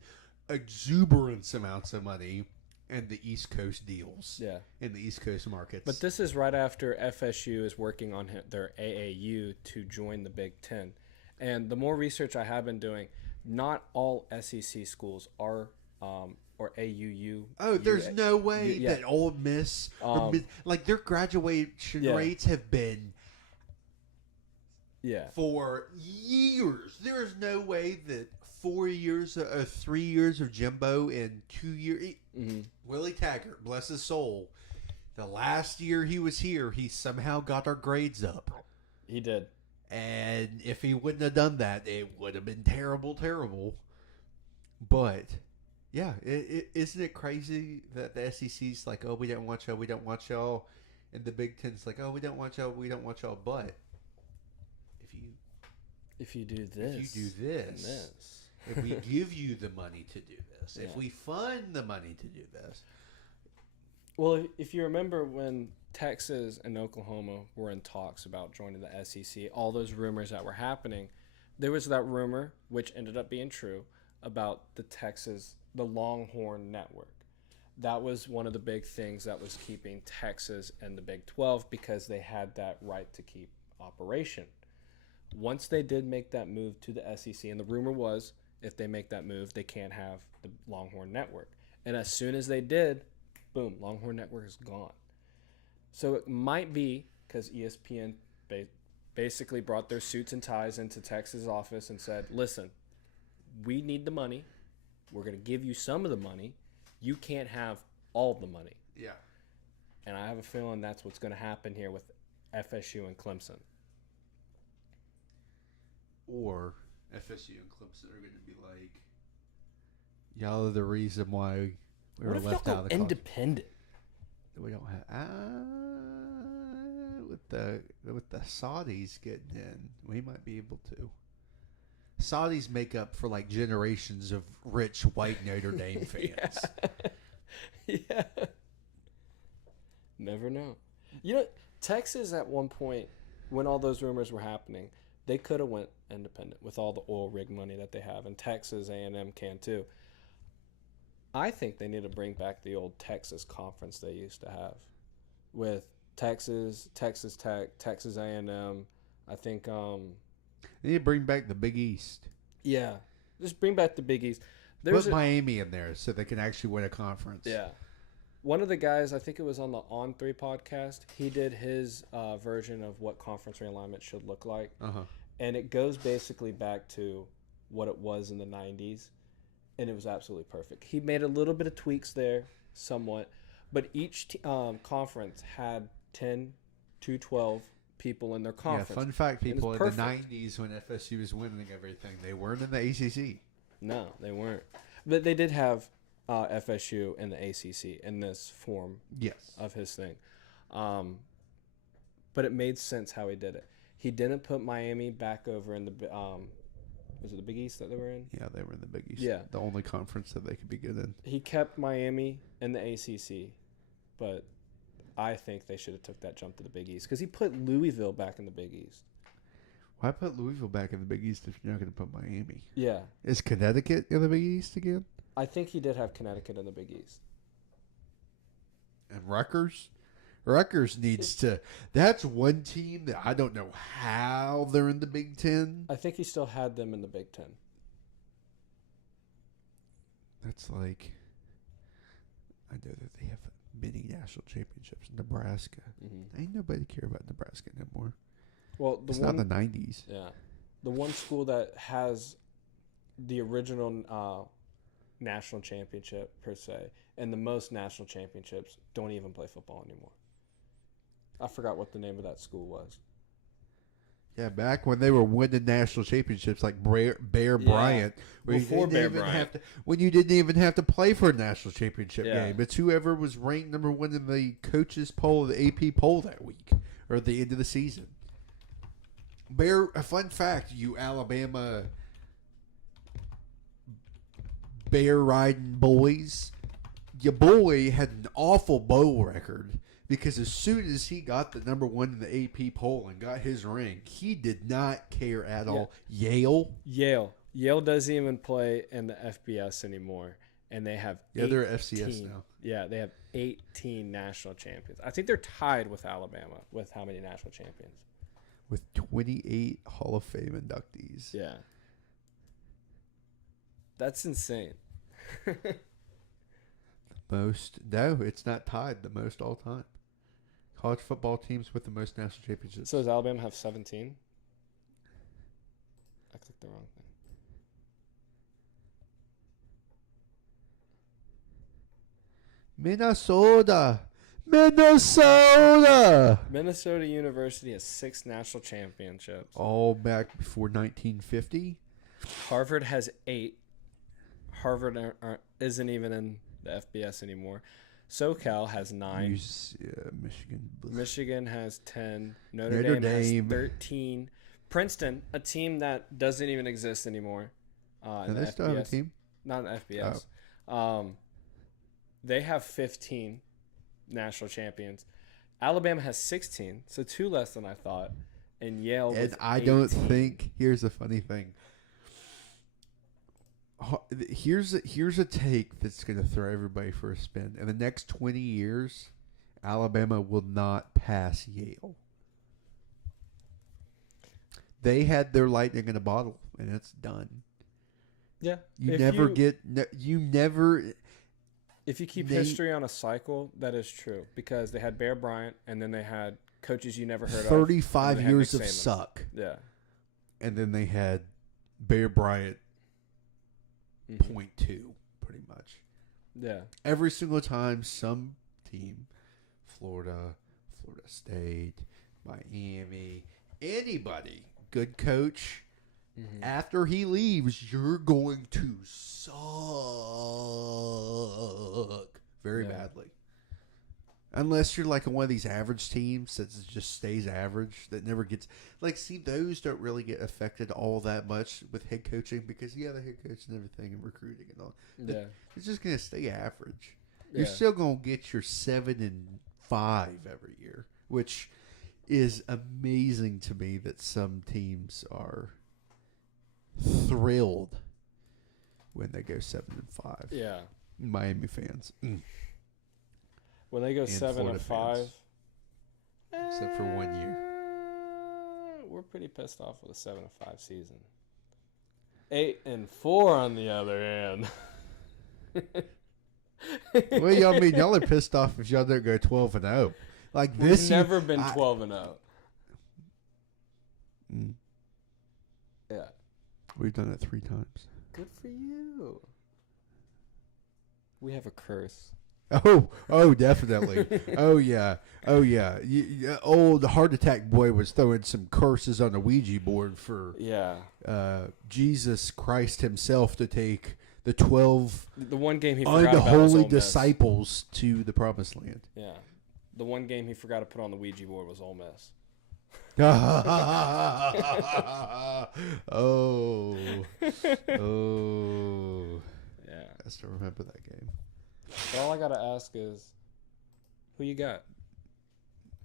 exuberance amounts of money, and the East Coast deals. Yeah. In the East Coast markets. But this is right after FSU is working on their AAU to join the Big Ten. And the more research I have been doing, not all SEC schools are or AUU. Oh, there's no way that Ole Miss, like their graduation rates have been for years. There is no way that 4 years or 3 years of Jimbo and 2 years. Willie Taggart, bless his soul, the last year he was here, he somehow got our grades up. He did. And if he wouldn't have done that, it would have been terrible, terrible. But, yeah, isn't it crazy that the SEC's like, oh, we don't want y'all, we don't want y'all. And the Big Ten's like, oh, we don't want y'all, we don't want y'all. But if you do this, if we give you the money to do this, if we fund the money to do this. Well, if you remember when Texas and Oklahoma were in talks about joining the SEC, all those rumors that were happening, there was that rumor, which ended up being true, about the Longhorn Network. That was one of the big things that was keeping Texas and the Big 12 because they had that right to keep operation. Once they did make that move to the SEC, and the rumor was if they make that move, they can't have the Longhorn Network. And as soon as they did, boom, Longhorn Network is gone. So it might be because ESPN basically brought their suits and ties into Texas' office and said, listen, we need the money. We're going to give you some of the money. You can't have all the money. Yeah. And I have a feeling that's what's going to happen here with FSU and Clemson. Or FSU and Clemson are going to be like, y'all are the reason why we were left out of the independent. We don't have with the Saudis getting in, we might be able to. Saudis make up for like generations of rich white Notre Dame fans. Yeah. Never know. You know, Texas at one point, when all those rumors were happening, they could have went independent with all the oil rig money that they have, and Texas A&M can too. I think they need to bring back the old Texas conference they used to have with Texas, Texas Tech, Texas A&M. I think they need to bring back the Big East. Yeah, just bring back the Big East. Put Miami in there so they can actually win a conference. Yeah. One of the guys, I think it was on the On3 podcast, he did his version of what conference realignment should look like. And it goes basically back to what it was in the 90s. And it was absolutely perfect. He made a little bit of tweaks there, somewhat. But each conference had 10 to 12 people in their conference. Yeah, fun fact, people, in the 90s when FSU was winning everything, they weren't in the ACC. No, they weren't. But they did have FSU in the ACC in this form of his thing. But it made sense how he did it. He didn't put Miami back over in the was it the Big East that they were in? Yeah, they were in the Big East. Yeah. The only conference that they could be good in. He kept Miami in the ACC, but I think they should have took that jump to the Big East because he put Louisville back in the Big East. Why put Louisville back in the Big East if you're not going to put Miami? Yeah. Is Connecticut in the Big East again? I think he did have Connecticut in the Big East. And Rutgers? Rutgers needs to. That's one team that I don't know how they're in the Big Ten. I think he still had them in the Big Ten. That's like. I know that they have many national championships in Nebraska. Ain't nobody care about Nebraska anymore. Well, it's not the 90s. Yeah. The one school that has the original national championship, per se, and the most national championships don't even play football anymore. I forgot what the name of that school was. Yeah, back when they were winning national championships like Bear Bryant. Before Bear Bryant. When you didn't even have to play for a national championship game. It's whoever was ranked number one in the coaches poll, the AP poll that week, or at the end of the season. A fun fact, you Alabama bear riding boys. Your boy had an awful bowl record because as soon as he got the number one in the AP poll and got his ring, he did not care at all. Yale doesn't even play in the FBS anymore, and they have Yeah, they're FCS 18 now. Yeah, they have 18 national champions. I think they're tied with Alabama with how many national champions. With 28 Hall of Fame inductees. Yeah. That's insane. No, it's not tied. The most all time. College football teams with the most national championships. So does Alabama have 17? I clicked the wrong thing. Minnesota. Minnesota University has 6 national championships. All back before 1950. Harvard has 8. Harvard isn't even in the FBS anymore. SoCal has 9. Michigan. Michigan has 10. Notre Dame has 13. Princeton, a team that doesn't even exist anymore. Do they still have a team? Not an FBS. They have 15 national champions. Alabama has 16, so 2 less than I thought. And Yale And with I 18. don't think. Here's the funny thing. Here's a take that's going to throw everybody for a spin. In the next 20 years, Alabama will not pass Yale. They had their lightning in a bottle, and it's done. Yeah. You If never. If you keep history on a cycle, that is true. Because they had Bear Bryant, and then they had coaches you never heard of. 35 years of Nick Saban. suck. Yeah. And then they had Bear Bryant Mm-hmm. 0.2, pretty much. Yeah. Every single time some team, Florida State, Miami, anybody, good coach, after he leaves, you're going to suck very badly. Unless you're like one of these average teams that just stays average, that never gets those don't really get affected all that much with head coaching because the head coach and everything and recruiting and all. Yeah. It's just gonna stay average. Yeah. You're still gonna get your 7-5 every year, which is amazing to me that some teams are thrilled when they go 7-5. Yeah. Miami fans. When they go 7-5, except for 1 year. We're pretty pissed off with a 7-5 season. 8-4 on the other hand. Well, y'all mean y'all are pissed off if y'all don't go 12-0. Like We've this, never been 12-0. Yeah. We've done it 3 times. Good for you. We have a curse. Oh, definitely. Oh yeah. Old heart attack boy was throwing some curses on the Ouija board for Jesus Christ himself to take the 12 the one game he forgot about was unholy Ole Miss. disciples to the promised land. Yeah. The one game he forgot to put on the Ouija board was Ole Miss. Oh. Yeah. I still remember that game. But all I gotta ask is, who you got?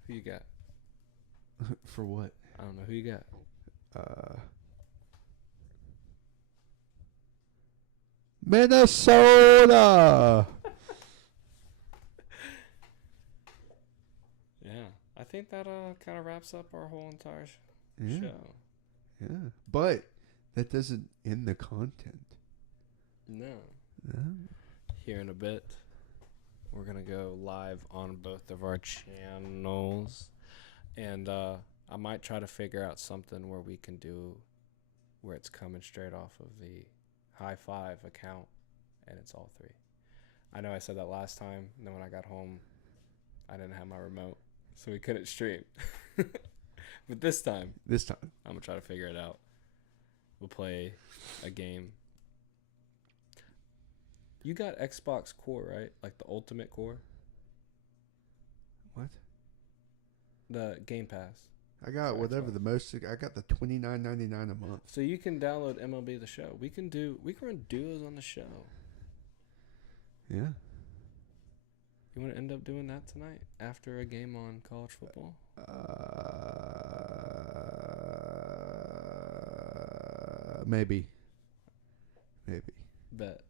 Who you got? For what? I don't know. Who you got? Minnesota. Yeah, I think that kind of wraps up our whole entire Yeah. show. Yeah, but that doesn't end the content. No. No. Here in a bit, we're gonna go live on both of our channels, and I might try to figure out something where we can do where it's coming straight off of the High Five account, and it's all 3. I know I said that last time, and then when I got home, I didn't have my remote, so we couldn't stream. But this time, I'm gonna try to figure it out. We'll play a game. You got Xbox Core, right? Like the Ultimate Core? What? The Game Pass. I got whatever the most. I got the $29.99 a month. So you can download MLB The Show. We can run duos on the show. Yeah. You want to end up doing that tonight after a game on college football? Maybe. Bet.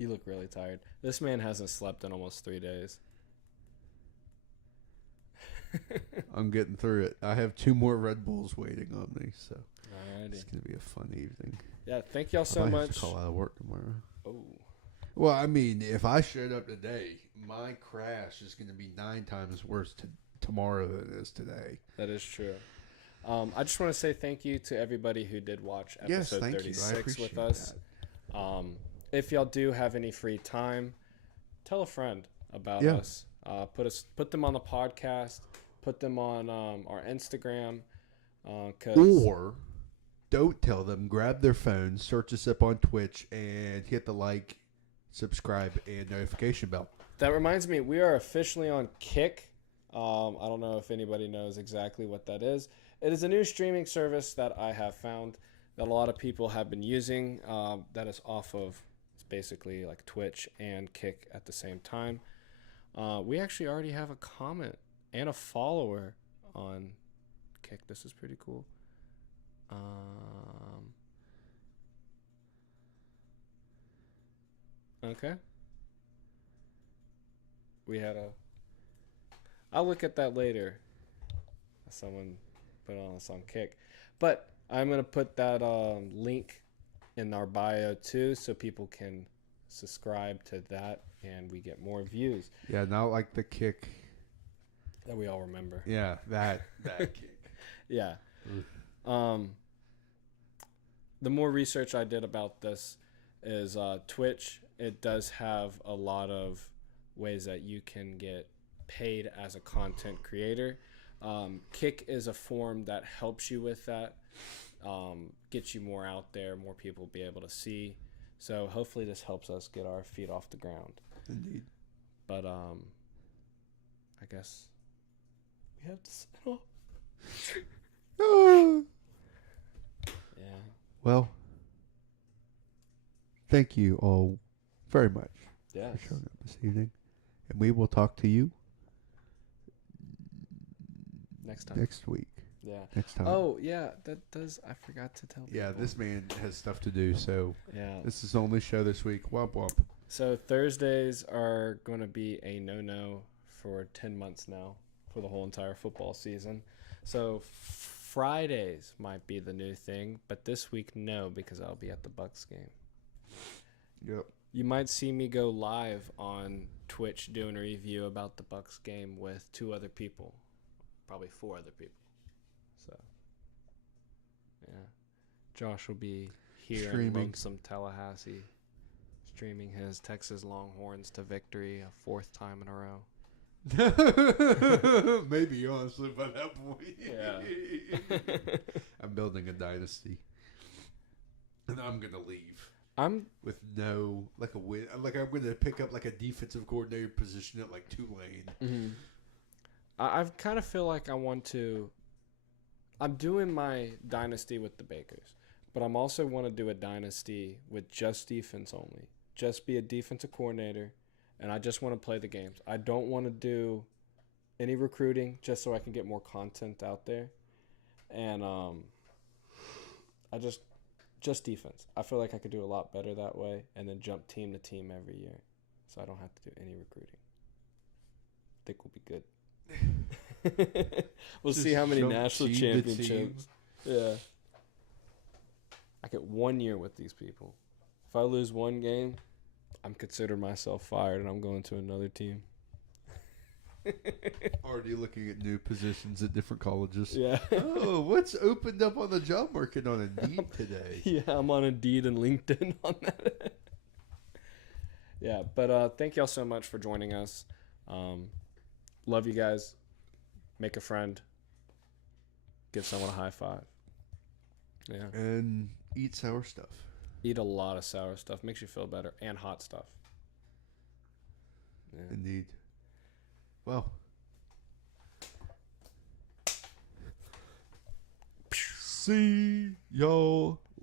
You look really tired. This man hasn't slept in almost 3 days. I'm getting through it. I have 2 more Red Bulls waiting on me, so Alrighty. it's gonna be a fun evening. Yeah, thank y'all so I might much. have to call out of work tomorrow. Oh, Well, I mean, if I showed up today, my crash is gonna be 9 times worse tomorrow than it is today. that is true. I just want to say thank you to everybody who did watch Yes, episode thank you. I 36 with appreciate us. If y'all do have any free time, tell a friend about Yeah. us. Put them on the podcast. Put them on our Instagram. Or don't tell them. Grab their phone, search us up on Twitch, and hit the like, subscribe, and notification bell. That reminds me, we are officially on Kick. I don't know if anybody knows exactly what that is. It is a new streaming service that I have found that a lot of people have been using. That is off of, it's basically like Twitch and Kick at the same time. We actually already have a comment and a follower on Kick. This is pretty cool. Okay. We had I'll look at that later. Someone put on us on Kick. But I'm going to put that link in our bio too so people can subscribe to that and we get more views. Yeah, not like the kick. That we all remember. Yeah, that kick. Yeah. The more research I did about this is Twitch. It does have a lot of ways that you can get paid as a content creator. Kick is a form that helps you with that, gets you more out there, more people will be able to see. So hopefully this helps us get our feet off the ground. Indeed. But I guess we have to sign off. Yeah. Well, thank you all very much Yes. for showing up this evening. And we will talk to you Next time. next week. Yeah. Next time. Oh, yeah. That does. I forgot to tell Yeah, people. this man has stuff to do, so Yeah. this is the only show this week. Womp womp. So Thursdays are going to be a no-no for 10 months now for the whole entire football season. So Fridays might be the new thing, but this week no, because I'll be at the Bucks game. Yep. You might see me go live on Twitch doing a review about the Bucks game with 2 other people, probably 4 other people. So yeah, Josh will be here in Streaming. lonesome Tallahassee, streaming his Texas Longhorns to victory a 4th time in a row. Maybe, honestly, by that point. Yeah. I'm building a dynasty. And I'm going to leave I'm with no, like a win. Like, I'm going to pick up, like, a defensive coordinator position at, like, Tulane. I kind of feel like I'm doing my dynasty with the Bakers, but I'm also want to do a dynasty with just defense only. Just be a defensive coordinator, and I just want to play the games. I don't want to do any recruiting just so I can get more content out there. And I just defense. I feel like I could do a lot better that way and then jump team to team every year. So I don't have to do any recruiting. I think we'll be good. We'll Just see how many jump national team to championships. Yeah. I get 1 year with these people. If I lose 1 game, I'm considering myself fired and I'm going to another team. Already looking at new positions at different colleges. Yeah. Oh, what's opened up on the job market on Indeed today? Yeah, I'm on Indeed and LinkedIn on that. Yeah, but thank y'all so much for joining us. Love you guys. Make a friend. Give someone a high five. Yeah. And eat sour stuff. Eat a lot of sour stuff. Makes you feel better. And hot stuff. Yeah. Indeed. Well. See y'all